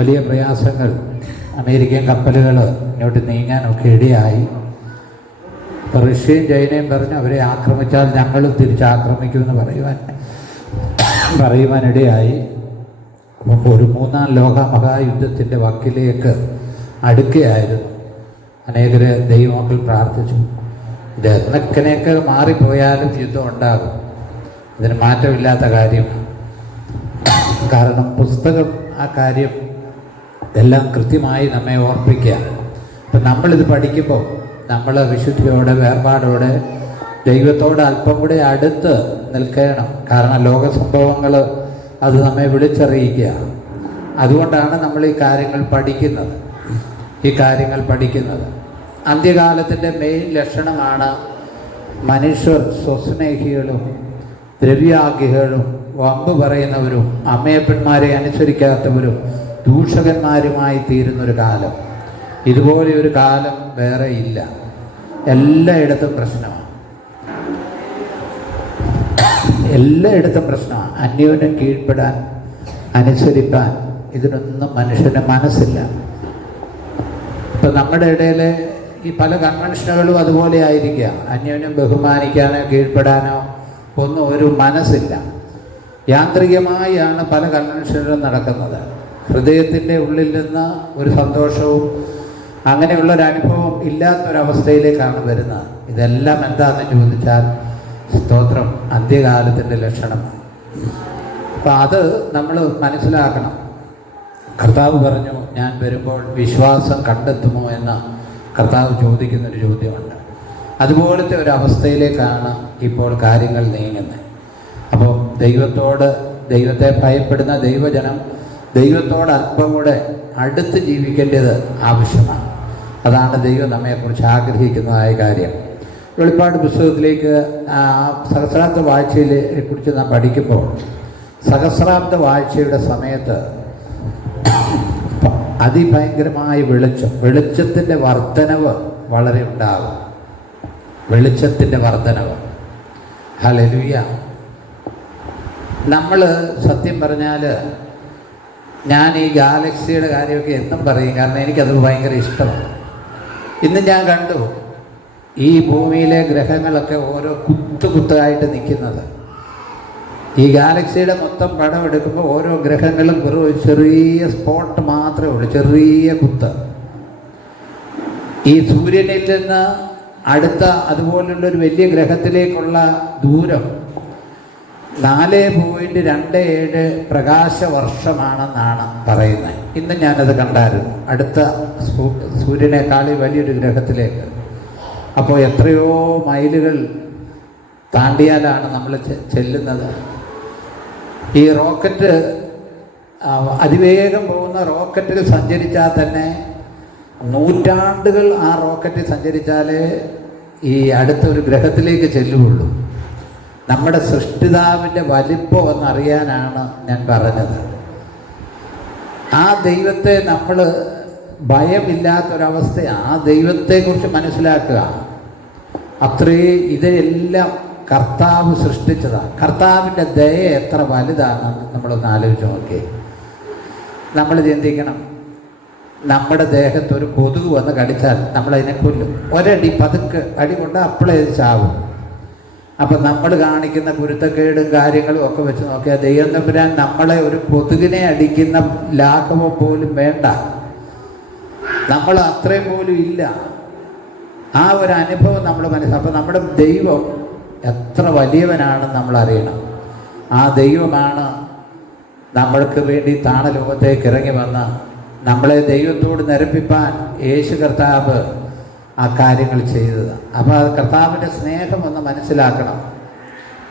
വലിയ പ്രയാസങ്ങൾ, അമേരിക്കൻ കപ്പലുകൾ ഇങ്ങോട്ട് നീങ്ങാനൊക്കെ ഇടയായി. ഇപ്പോൾ റഷ്യയും ചൈനയും പറഞ്ഞ് അവരെ ആക്രമിച്ചാൽ ഞങ്ങളും തിരിച്ചാക്രമിക്കുമെന്ന് പറയുവാനിടയായി. അപ്പം ഒരു മൂന്നാം ലോക മഹായുദ്ധത്തിൻ്റെ വക്കിലേക്ക് അടുക്കുകയായിരുന്നു. അനേകർ ദൈവമക്കൾ പ്രാർത്ഥിച്ചു, ഇത് എന്നൊക്കെ മാറിപ്പോയാലും യുദ്ധം ഉണ്ടാകും, ഇതിന് മാറ്റമില്ലാത്ത കാര്യമാണ്. കാരണം പുസ്തകം ആ കാര്യം എല്ലാം കൃത്യമായി നമ്മെ ഓർപ്പിക്കുക. ഇപ്പം നമ്മളിത് പഠിക്കുമ്പോൾ നമ്മൾ വിശുദ്ധിയോടെ വേർപാടോടെ ദൈവത്തോട് അല്പം കൂടെ അടുത്ത് നിൽക്കണം. കാരണം ലോക സംഭവങ്ങൾ അത് നമ്മെ വിളിച്ചറിയിക്കുക. അതുകൊണ്ടാണ് നമ്മൾ ഈ കാര്യങ്ങൾ പഠിക്കുന്നത്. അന്ത്യകാലത്തിൻ്റെ മെയിൻ ലക്ഷണമാണ് മനുഷ്യർ സ്വസ്നേഹികളും ദ്രവ്യാഗ്രഹികളും വമ്പ് പറയുന്നവരും അമ്മയപ്പന്മാരെ അനുസരിക്കാത്തവരും ദൂഷകന്മാരുമായി തീരുന്നൊരു കാലം. ഇതുപോലെ ഒരു കാലം വേറെ ഇല്ല. എല്ലായിടത്തും പ്രശ്നമാണ്. അന്യോന്യം കീഴ്പ്പെടാൻ, അനുസരിപ്പാൻ ഇതിനൊന്നും മനുഷ്യന് മനസ്സില്ല. ഇപ്പം നമ്മുടെ ഇടയിൽ ഈ പല കൺവെൻഷനുകളും അതുപോലെ ആയിരിക്കുക. അന്യോന്യം ബഹുമാനിക്കാനോ കീഴ്പ്പെടാനോ ഒന്നും ഒരു മനസ്സില്ല. യാന്ത്രികമായാണ് പല കൺവെൻഷനുകളും നടക്കുന്നത്. ഹൃദയത്തിൻ്റെ ഉള്ളിൽ നിന്ന് ഒരു സന്തോഷവും അങ്ങനെയുള്ളൊരനുഭവം ഇല്ലാത്തൊരവസ്ഥയിലേക്കാണ് വരുന്നത്. ഇതെല്ലാം എന്താണെന്ന് ചോദിച്ചാൽ സ്തോത്രം, അന്ത്യകാലത്തിൻ്റെ ലക്ഷണമാണ്. അപ്പം അത് നമ്മൾ മനസ്സിലാക്കണം. കർത്താവ് പറഞ്ഞു, ഞാൻ വരുമ്പോൾ വിശ്വാസം കണ്ടെത്തുമോ എന്ന് കർത്താവ് ചോദിക്കുന്നൊരു ചോദ്യമുണ്ട്. അതുപോലത്തെ ഒരു അവസ്ഥയിലേക്കാണ് ഇപ്പോൾ കാര്യങ്ങൾ നീങ്ങുന്നത്. അപ്പോൾ ദൈവത്തെ ഭയപ്പെടുന്ന ദൈവജനം ദൈവത്തോട് അല്പം കൂടെ അടുത്ത് ജീവിക്കേണ്ടത് ആവശ്യമാണ്. അതാണ് ദൈവം നമ്മെക്കുറിച്ച് ആഗ്രഹിക്കുന്നതായ കാര്യം. വെളിപ്പാട് പുസ്തകത്തിലേക്ക് സഹസ്രാബ്ദ വാഴ്ചയെ കുറിച്ച് നാം പഠിക്കുമ്പോൾ സഹസ്രാബ്ദ വാഴ്ചയുടെ സമയത്ത് അതിഭയങ്കരമായ വെളിച്ചത്തിൻ്റെ വർധനവ് വളരെ ഉണ്ടാകും. ഹല്ലേലൂയ. നമ്മൾ സത്യം പറഞ്ഞാൽ ഞാൻ ഈ ഗാലക്സിയുടെ കാര്യമൊക്കെ എന്നും പറയും, കാരണം എനിക്കത് ഭയങ്കര ഇഷ്ടമാണ്. ഇന്ന് ഞാൻ കണ്ടു ഈ ഭൂമിയിലെ ഗ്രഹങ്ങളൊക്കെ ഓരോ കുത്തായിട്ട് നിൽക്കുന്നത്. ഈ ഗാലക്സിയുടെ മൊത്തം പടം എടുക്കുമ്പോൾ ഓരോ ഗ്രഹങ്ങളും വെറും ഒരു ചെറിയ സ്പോട്ട് മാത്രമേ ഉള്ളൂ, ചെറിയ കുത്ത്. ഈ സൂര്യനിൽ നിന്ന് അടുത്ത അതുപോലുള്ളൊരു വലിയ ഗ്രഹത്തിലേക്കുള്ള ദൂരം 4.27 പ്രകാശവർഷമാണെന്നാണ് പറയുന്നത്. ഇന്ന് ഞാനത് കണ്ടായിരുന്നു, അടുത്ത സൂര്യനേക്കാളും വലിയൊരു ഗ്രഹത്തിലേക്ക്. അപ്പോൾ എത്രയോ മൈലുകൾ താണ്ടിയാലാണ് നമ്മൾ ചെല്ലുന്നത്. ഈ റോക്കറ്റ്, അതിവേഗം പോകുന്ന റോക്കറ്റിൽ സഞ്ചരിച്ചാൽ തന്നെ നൂറ്റാണ്ടുകൾ ആ റോക്കറ്റ് സഞ്ചരിച്ചാലേ ഈ അടുത്തൊരു ഗ്രഹത്തിലേക്ക് ചെല്ലുകയുള്ളൂ. നമ്മുടെ സൃഷ്ടിതാവിൻ്റെ വലിപ്പം എന്നറിയാനാണ് ഞാൻ പറഞ്ഞത്. ആ ദൈവത്തെ നമ്മൾ ഭയമില്ലാത്തൊരവസ്ഥ, ആ ദൈവത്തെക്കുറിച്ച് മനസ്സിലാക്കുക. ഇതെല്ലാം കർത്താവ് സൃഷ്ടിച്ചതാണ്. കർത്താവിൻ്റെ ദയ എത്ര വലുതാണെന്ന് നമ്മളൊന്ന് ആലോചിച്ച് നോക്കി. നമ്മൾ ചിന്തിക്കണം, നമ്മുടെ ദേഹത്ത് ഒരു കൊതുക് വന്ന് കടിച്ചാൽ നമ്മളതിനെ കൊല്ലും. ഒരടി പതുക്കെ അടി കൊണ്ട് അപ്പോഴേ അത് ചാവും. അപ്പം നമ്മൾ കാണിക്കുന്ന കുരുത്തക്കേടും കാര്യങ്ങളും ഒക്കെ വെച്ച് നോക്കിയാൽ ദൈവം തമ്പുരാൻ നമ്മളെ ഒരു കൊതുകിനെ അടിക്കുന്ന ലാഘവം പോലും വേണ്ട. നമ്മൾ അത്രയും പോലും ഇല്ല. ആ ഒരു അനുഭവം നമ്മൾ അപ്പം നമ്മുടെ ദൈവം എത്ര വലിയവനാണെന്ന് നമ്മൾ അറിയണം. ആ ദൈവമാണ് നമ്മൾക്ക് വേണ്ടി താണലോകത്തേക്ക് ഇറങ്ങി വന്ന് നമ്മളെ ദൈവത്തോട് നിരപ്പിപ്പാൻ യേശു കർത്താവ് ആ കാര്യങ്ങൾ ചെയ്തത്. അപ്പോൾ അത് കർത്താവിൻ്റെ സ്നേഹം ഒന്ന് മനസ്സിലാക്കണം.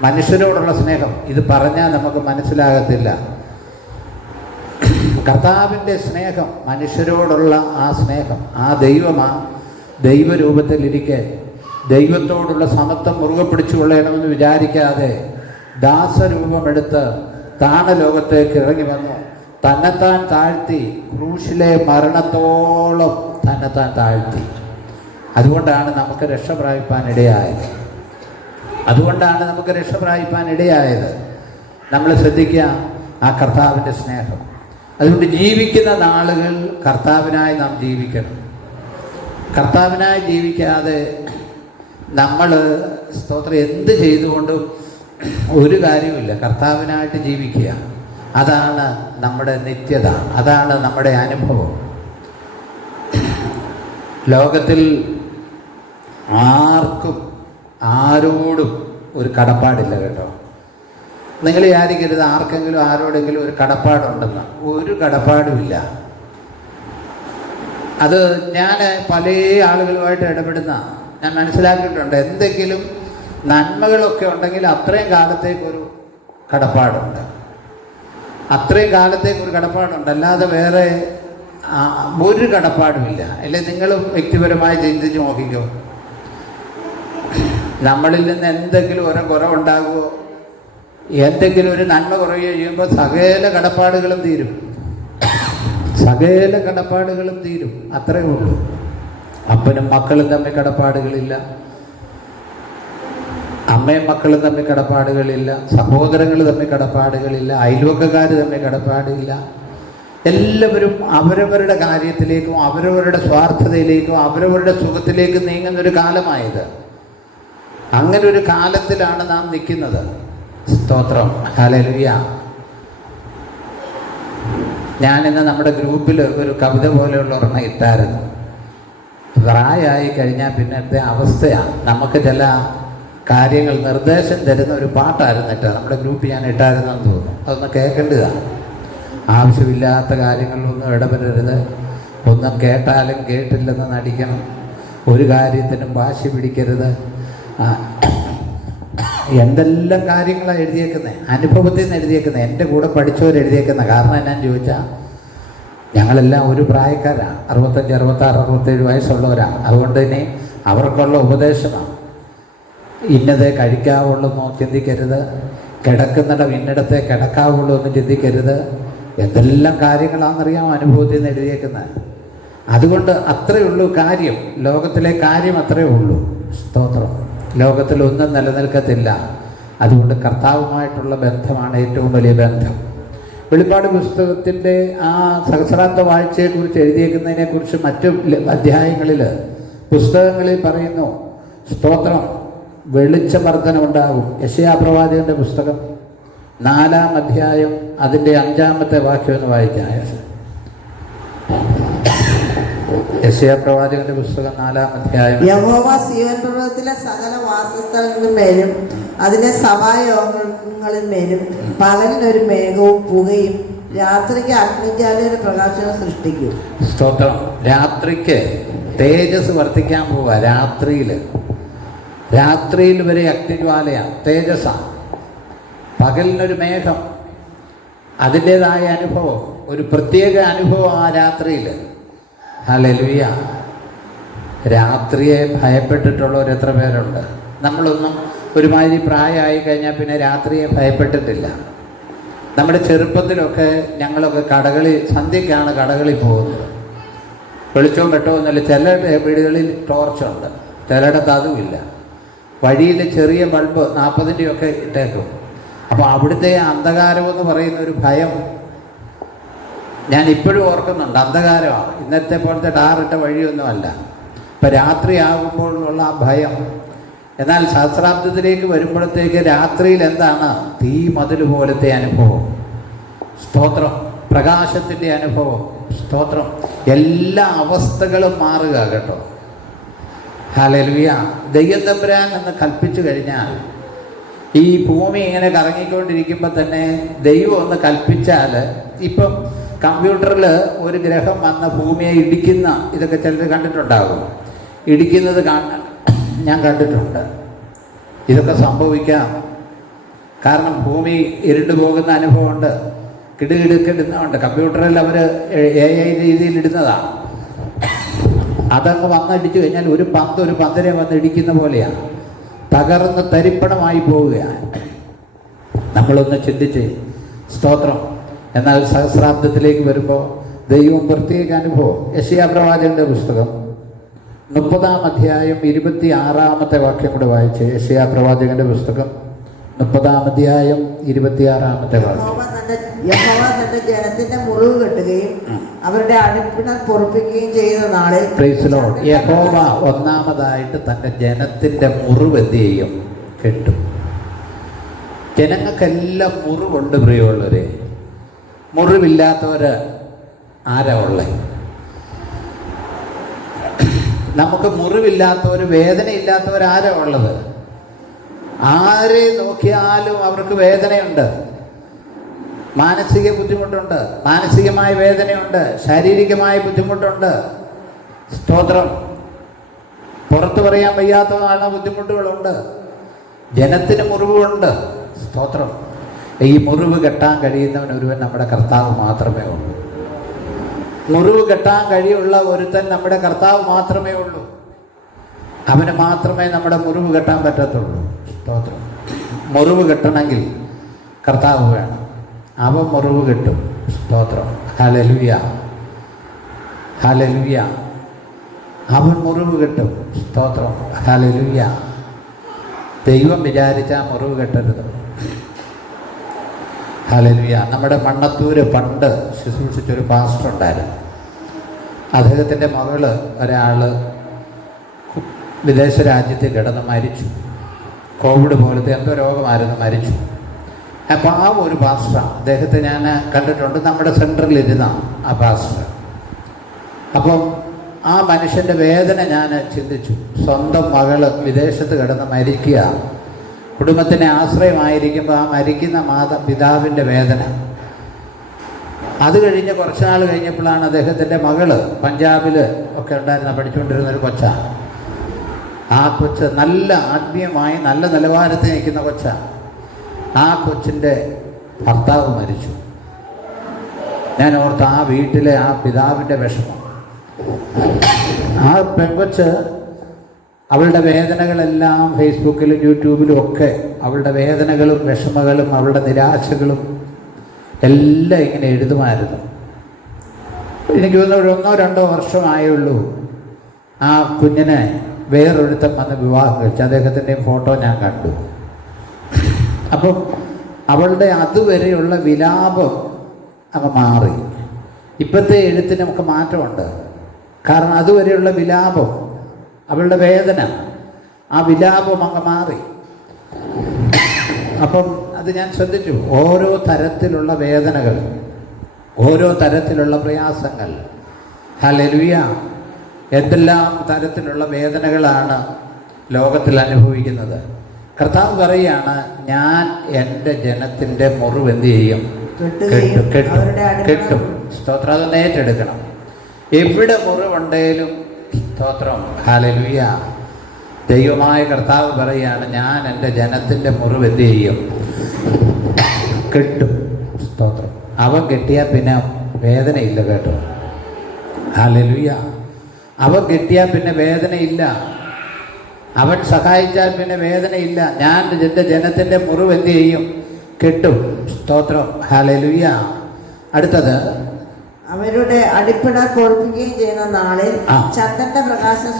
മനുഷ്യരോടുള്ള സ്നേഹം ഇത് പറഞ്ഞാൽ നമുക്ക് മനസ്സിലാകത്തില്ല. കർത്താവിൻ്റെ സ്നേഹം, മനുഷ്യരോടുള്ള ആ സ്നേഹം, ആ ദൈവരൂപത്തിലിരിക്കെ ദൈവത്തോടുള്ള സമത്വം മുറുകെ പിടിച്ചു കൊള്ളണമെന്ന് വിചാരിക്കാതെ ദാസരൂപമെടുത്ത് താണലോകത്തേക്ക് ഇറങ്ങി വന്നു. തന്നെത്താൻ താഴ്ത്തി, ക്രൂശിലെ മരണത്തോളം തന്നെത്താൻ താഴ്ത്തി. അതുകൊണ്ടാണ് നമുക്ക് രക്ഷ പ്രാപിപ്പാൻ ഇടയായത്. നമ്മൾ ശ്രദ്ധിക്കുക, ആ കർത്താവിൻ്റെ സ്നേഹം. അതുകൊണ്ട് ജീവിക്കുന്ന നാളുകൾ കർത്താവിനായി നാം ജീവിക്കണം. കർത്താവിനായി ജീവിക്കാതെ നമ്മൾ സ്തോത്രം എന്ത് ചെയ്തുകൊണ്ടും ഒരു കാര്യമില്ല. കർത്താവിനായിട്ട് ജീവിക്കുക, അതാണ് നമ്മുടെ നിത്യത, അതാണ് നമ്മുടെ അനുഭവം. ലോകത്തിൽ ആർക്കും ആരോടും ഒരു കടപ്പാടില്ല കേട്ടോ. നിങ്ങൾ വിചാരിക്കരുത് ആർക്കെങ്കിലും ആരോടെങ്കിലും ഒരു കടപ്പാടുണ്ടെന്ന്. ഒരു കടപ്പാടുമില്ല. അത് ഞാൻ പല ആളുകളുമായിട്ട് ഇടപെടുന്ന ഞാൻ മനസ്സിലാക്കിയിട്ടുണ്ട്. എന്തെങ്കിലും നന്മകളൊക്കെ ഉണ്ടെങ്കിൽ അത്രയും കാലത്തേക്കൊരു കടപ്പാടുണ്ട്, അത്രയും കാലത്തേക്കൊരു കടപ്പാടുണ്ട്. അല്ലാതെ വേറെ ഒരു കടപ്പാടുമില്ല. അല്ലെ നിങ്ങളും വ്യക്തിപരമായി ചിന്തിച്ച് നോക്കിക്കോ. നമ്മളിൽ നിന്ന് എന്തെങ്കിലും ഒരു കുറവുണ്ടാകുമോ, എന്തെങ്കിലും ഒരു നന്മ കുറയുകയോ ചെയ്യുമ്പോൾ സകല കടപ്പാടുകളും തീരും, സകല കടപ്പാടുകളും തീരും. അത്രയേ ഉള്ളൂ. അപ്പനും മക്കളും തമ്മിൽ കടപ്പാടുകളില്ല, അമ്മയും മക്കളും തമ്മിൽ കടപ്പാടുകളില്ല, സഹോദരങ്ങൾ തമ്മിൽ കടപ്പാടുകളില്ല, അയൽവക്കക്കാർ തമ്മിൽ കടപ്പാടില്ല. എല്ലാവരും അവരവരുടെ കാര്യത്തിലേക്കും അവരവരുടെ സ്വാർത്ഥതയിലേക്കും അവരവരുടെ സുഖത്തിലേക്കും നീങ്ങുന്നൊരു കാലമായത്. അങ്ങനെ ഒരു കാലത്തിലാണ് നാം നിൽക്കുന്നത്. സ്തോത്രം, ഹല്ലേലൂയ. ഞാനിന്ന് നമ്മുടെ ഗ്രൂപ്പിൽ ഒരു കവിത പോലെയുള്ള ഒരെണ്ണം ഇട്ടായിരുന്നു. പ്രായമായി കഴിഞ്ഞാൽ പിന്നത്തെ അവസ്ഥയാണ്. നമുക്ക് ചില കാര്യങ്ങൾ നിർദ്ദേശം തരുന്ന ഒരു പാട്ടായിരുന്നു ഇട്ടത്. നമ്മുടെ ഗ്രൂപ്പിൽ ഞാൻ ഇട്ടായിരുന്നെന്ന് തോന്നുന്നു. അതൊന്ന് കേൾക്കേണ്ടതാണ്. ആവശ്യമില്ലാത്ത കാര്യങ്ങളിലൊന്നും ഇടപെടരുത്. ഒന്നും കേട്ടാലും കേട്ടില്ലെന്ന് നടിക്കണം. ഒരു കാര്യത്തിനും വാശി പിടിക്കരുത്. എന്തെല്ലാം കാര്യങ്ങളാണ് എഴുതിയേക്കുന്നത്, അനുഭവത്തിൽ നിന്ന് എഴുതിയേക്കുന്നത്, എൻ്റെ കൂടെ പഠിച്ചവർ എഴുതിയേക്കുന്നത്. കാരണം എന്നാന്ന് ചോദിച്ചാൽ ഞങ്ങളെല്ലാം ഒരു പ്രായക്കാരാണ്. 65, 66, 67 വയസ്സുള്ളവരാണ്. അതുകൊണ്ട് തന്നെ അവർക്കുള്ള ഉപദേശമാണ്. ഇന്നതേ കഴിക്കാവുള്ളൂ എന്ന് ചിന്തിക്കരുത്, കിടക്കുന്നിടം ഇന്നിടത്തെ കിടക്കാവുള്ളൂ എന്ന് ചിന്തിക്കരുത്. എന്തെല്ലാം കാര്യങ്ങളാണെന്നറിയാം അനുഭവത്തിൽ നിന്ന് എഴുതിയേക്കുന്നത്. അതുകൊണ്ട് അത്രയേ ഉള്ളൂ കാര്യം. ലോകത്തിലെ കാര്യം അത്രയേ ഉള്ളൂ. സ്തോത്രം. ലോകത്തിലൊന്നും നിലനിൽക്കത്തില്ല. അതുകൊണ്ട് കർത്താവുമായിട്ടുള്ള ബന്ധമാണ് ഏറ്റവും വലിയ ബന്ധം. വെളിപ്പാട് പുസ്തകത്തിൻ്റെ ആ സഹസ്രാബ്ദ വാഴ്ചയെക്കുറിച്ച് എഴുതിയേക്കുന്നതിനെക്കുറിച്ച് മറ്റു അധ്യായങ്ങളിൽ പുസ്തകങ്ങളിൽ പറയുന്നു. സ്തോത്രം, വെളിച്ചവർദ്ധനമുണ്ടാകും. യെശയ്യാ പ്രവാചകന്റെ പുസ്തകം 4-ാം അധ്യായം അതിൻ്റെ 5-ാമത്തെ വാക്യം എന്ന് വായിക്കാം. യെശയ്യാ പ്രവാചകന്റെ പുസ്തകം 4-ാം അധ്യായം. യഹോവ സീയോൻ പർവ്വതത്തിലെ സകല വാസസ്ഥലങ്ങളിന്മേലും അതിലെ സഭായോഗങ്ങളിന്മേലും പകലിനൊരു മേഘവും പുകയും രാത്രിക്ക് അഗ്നിജ്വാലയുടെ പ്രകാശവും സൃഷ്ടിക്കും. സ്തോത്രം. രാത്രിക്ക് തേജസ് വർദ്ധിക്കാൻ പോവുക. രാത്രിയിൽ വരെ അഗ്നിജ്വാലയാണ്, തേജസ്സാണ്. പകലിനൊരു മേഘം, അതിൻ്റേതായ അനുഭവം, ഒരു പ്രത്യേക അനുഭവം ആ രാത്രിയിൽ. ഹല്ലേലൂയ. രാത്രിയെ ഭയപ്പെട്ടിട്ടുള്ളവർ എത്ര പേരുണ്ട്? നമ്മളൊന്നും ഒരുമാതിരി പ്രായമായി കഴിഞ്ഞാൽ പിന്നെ രാത്രിയെ ഭയപ്പെട്ടിട്ടില്ല. നമ്മുടെ ചെറുപ്പത്തിലൊക്കെ ഞങ്ങളൊക്കെ സന്ധ്യയ്ക്കാണ് കടകളിൽ പോകുന്നത്. വെളിച്ചവും വെട്ടമൊന്നുമില്ല. ചില വീടുകളിൽ ടോർച്ചുണ്ട്, ചിലയിടത്ത് അതുമില്ല. വഴിയിൽ ചെറിയ ബൾബ് 40-ൻ്റെയൊക്കെ ഇട്ടേക്കും. അപ്പോൾ അവിടുത്തെ അന്ധകാരമെന്ന് പറയുന്ന ഒരു ഭയം ഞാൻ ഇപ്പോഴും ഓർക്കുന്നുണ്ട്. അന്ധകാരമാണ്. ഇന്നത്തെ പോലത്തെ ടാറിട്ട വഴിയൊന്നുമല്ല. ഇപ്പം രാത്രിയാകുമ്പോഴുള്ള ആ ഭയം. എന്നാൽ സഹസ്രാബ്ദത്തിലേക്ക് വരുമ്പോഴത്തേക്ക് രാത്രിയിൽ എന്താണ്? തീ മതിൽ പോലത്തെ അനുഭവം. സ്തോത്രം. പ്രകാശത്തിൻ്റെ അനുഭവം. സ്തോത്രം. എല്ലാ അവസ്ഥകളും മാറുക കേട്ടോ. ഹല്ലേലൂയ. ദൈവം തമ്പുരാൻ എന്ന് കൽപ്പിച്ചു കഴിഞ്ഞാൽ ഈ ഭൂമി ഇങ്ങനെ കറങ്ങിക്കൊണ്ടിരിക്കുമ്പോൾ തന്നെ ദൈവം ഒന്ന് കൽപ്പിച്ചാൽ, ഇപ്പം കമ്പ്യൂട്ടറിൽ ഒരു ഗ്രഹം വന്ന ഭൂമിയെ ഇടിക്കുന്ന ഇതൊക്കെ ചിലർ കണ്ടിട്ടുണ്ടാകും. ഇടിക്കുന്നത് ഞാൻ കണ്ടിട്ടുണ്ട്. ഇതൊക്കെ സംഭവിക്കാം. കാരണം ഭൂമി ഇരുണ്ടു പോകുന്ന അനുഭവമുണ്ട്. കിടുകിടുക്കിടുന്നുണ്ട്. കമ്പ്യൂട്ടറിൽ അവർ AI രീതിയിൽ ഇടുന്നതാണ്. അതങ്ങ് വന്നിടിച്ചു കഴിഞ്ഞാൽ ഒരു പന്തിനെ വന്ന് ഇടിക്കുന്ന പോലെയാണ്. തകർന്ന് തരിപ്പണമായി പോവുകയാണ്. നമ്മളൊന്ന് ചിന്തിച്ച്. സ്തോത്രം. എന്നാൽ സഹസ്രാബ്ദത്തിലേക്ക് വരുമ്പോൾ ദൈവം പ്രത്യേക അനുഭവം. യെശയ്യാ പ്രവാചകന്റെ പുസ്തകം 30-ാം അധ്യായം 26-ാമത്തെ വാക്യം കൂടെ വായിച്ച്. യെശയ്യാ പ്രവാചകന്റെ പുസ്തകം 30-ാം അധ്യായം 26-ാമത്തെ വാക്യം. തന്റെ ജനത്തിന്റെ മുറിവ് കെട്ടുകയും അവരുടെ അടിപ്പിണർ പൊറുപ്പിക്കുകയും ചെയ്യുന്ന നാളിൽ പ്രൈസ് ലോർഡ്. യഹോവ ഒന്നാമതായിട്ട് തൻ്റെ ജനത്തിൻ്റെ മുറിവ് എന്ത് ചെയ്യും? കെട്ടും. ജനങ്ങൾക്കെല്ലാം മുറിവുണ്ട് പ്രിയമുള്ളവരെ. മുറിവില്ലാത്തവർ ആരാ ഉള്ളത്? നമുക്ക് മുറിവില്ലാത്തവർ, വേദനയില്ലാത്തവരാരാ ഉള്ളത്? ആരെ നോക്കിയാലും അവർക്ക് വേദനയുണ്ട്, മാനസിക ബുദ്ധിമുട്ടുണ്ട്, മാനസികമായ വേദനയുണ്ട്, ശാരീരികമായ ബുദ്ധിമുട്ടുണ്ട്. സ്തോത്രം. പുറത്തു പറയാൻ വയ്യാത്തതാണ് ബുദ്ധിമുട്ടുകളുണ്ട്. ജനത്തിന് മുറിവുണ്ട്. സ്തോത്രം. ഈ മുറിവ് കെട്ടാൻ കഴിയുന്നവൻ ഒരുവൻ നമ്മുടെ കർത്താവ് മാത്രമേ ഉള്ളൂ. മുറിവ് കെട്ടാൻ കഴിയുള്ള ഒരുത്തൻ നമ്മുടെ കർത്താവ് മാത്രമേ ഉള്ളൂ. അവന് മാത്രമേ നമ്മുടെ മുറിവ് കെട്ടാൻ പറ്റത്തുള്ളൂ. സ്തോത്രം. മുറിവ് കെട്ടണമെങ്കിൽ കർത്താവ് വേണം. അവൻ മുറിവ് കെട്ടും. സ്തോത്രം. Hallelujah, hallelujah. അവൻ മുറിവ് കെട്ടും. സ്തോത്രം. ഹല്ലേലൂയ. ദൈവം വിചാരിച്ചാൽ മുറിവ് കെട്ടരുത്. ഹല്ലേലൂയ. നമ്മുടെ മണ്ണത്തൂര് പണ്ട് ശുശ്രൂഷിച്ചൊരു പാസ്റ്റർ ഉണ്ടായിരുന്നു. അദ്ദേഹത്തിൻ്റെ മകള് ഒരാൾ വിദേശ രാജ്യത്ത് കിടന്ന് മരിച്ചു. കോവിഡ് പോലത്തെ എന്തോ രോഗമായിരുന്നു, മരിച്ചു. അപ്പോൾ ആ ഒരു പാസ്റ്റർ, അദ്ദേഹത്തെ ഞാൻ കണ്ടിട്ടുണ്ട്, നമ്മുടെ സെൻറ്ററിലിരുന്ന ആ പാസ്റ്റർ. അപ്പം ആ മനുഷ്യൻ്റെ വേദന ഞാൻ ചിന്തിച്ചു. സ്വന്തം മകള് വിദേശത്ത് കിടന്ന് മരിക്കുക, കുടുംബത്തിന് ആശ്രയമായിരിക്കുമ്പോൾ ആ മരിക്കുന്ന പിതാവിൻ്റെ വേദന. അത് കഴിഞ്ഞ് കുറച്ച് നാൾ കഴിഞ്ഞപ്പോഴാണ് അദ്ദേഹത്തിൻ്റെ മകള് പഞ്ചാബിൽ ഒക്കെ ഉണ്ടായിരുന്ന പഠിച്ചുകൊണ്ടിരുന്നൊരു കൊച്ചാണ്. ആ കൊച്ച് നല്ല ആത്മീയമായി നല്ല നിലവാരത്തിൽ നിൽക്കുന്ന കൊച്ചാണ്. ആ കൊച്ചിൻ്റെ ഭർത്താവ് മരിച്ചു. ഞാൻ ഓർത്ത് ആ വീട്ടിലെ ആ പിതാവിൻ്റെ വിഷമം. ആ പെൺകൊച്ച് അവളുടെ വേദനകളെല്ലാം ഫേസ്ബുക്കിലും യൂട്യൂബിലും ഒക്കെ അവളുടെ വേദനകളും വിഷമങ്ങളും അവളുടെ നിരാശകളും എല്ലാം ഇങ്ങനെ എഴുതുമായിരുന്നു. എനിക്ക് തോന്നുന്നു 1-2 വർഷമായുള്ളൂ ആ കുഞ്ഞിനെ വേറൊരുത്തം വന്ന് വിവാഹം കഴിച്ചു. അദ്ദേഹത്തിൻ്റെയും ഫോട്ടോ ഞാൻ കണ്ടു. അപ്പം അവളുടെ അതുവരെയുള്ള വിലാപം അങ്ങ് മാറി. ഇപ്പോഴത്തെ എഴുത്തിന് നമുക്ക് മാറ്റമുണ്ട്. കാരണം അതുവരെയുള്ള വിലാപം, അവളുടെ വേദന, ആ വിലാപം അങ്ങ് മാറി. അപ്പം അത് ഞാൻ ശ്രദ്ധിച്ചു. ഓരോ തരത്തിലുള്ള വേദനകൾ, ഓരോ തരത്തിലുള്ള പ്രയാസങ്ങൾ. ഹല്ലേലൂയ. എന്തെല്ലാം തരത്തിലുള്ള വേദനകളാണ് ലോകത്തിൽ അനുഭവിക്കുന്നത്. കർത്താവ് പറയുകയാണ്, ഞാൻ എൻ്റെ ജനത്തിൻ്റെ മുറിവ് എന്ത് ചെയ്യും? കെട്ടും. സ്തോത്രം. അതൊന്ന് ഏറ്റെടുക്കണം. എവിടെ മുറിവുണ്ടെങ്കിലും സ്തോത്രം. ഹല്ലേലൂയ. ദൈവമായ കർത്താവ് പറയുകയാണ്, ഞാൻ എൻ്റെ ജനത്തിൻ്റെ മുറിവ് എന്ത് ചെയ്യും? കെട്ടും. സ്തോത്രം. അവൻ കെട്ടിയാൽ പിന്നെ വേദനയില്ല. കേട്ടോ. ഹല്ലേലൂയ. അവൻ കെട്ടിയാൽ പിന്നെ വേദനയില്ല. അവൻ സഹായിച്ചാൽ പിന്നെ വേദനയില്ല. ഞാൻ എൻ്റെ ജനത്തിൻ്റെ മുറിവ് എന്ത് ചെയ്യും? കെട്ടും. സ്തോത്രം. ഹല്ലേലൂയ. അടുത്തത്, അവരുടെ അടിപ്പിണ പൊറുപ്പിക്കുകയും ചെയ്യുന്ന നാളിൽ ചന്ദ്രന്റെ പ്രകാശം,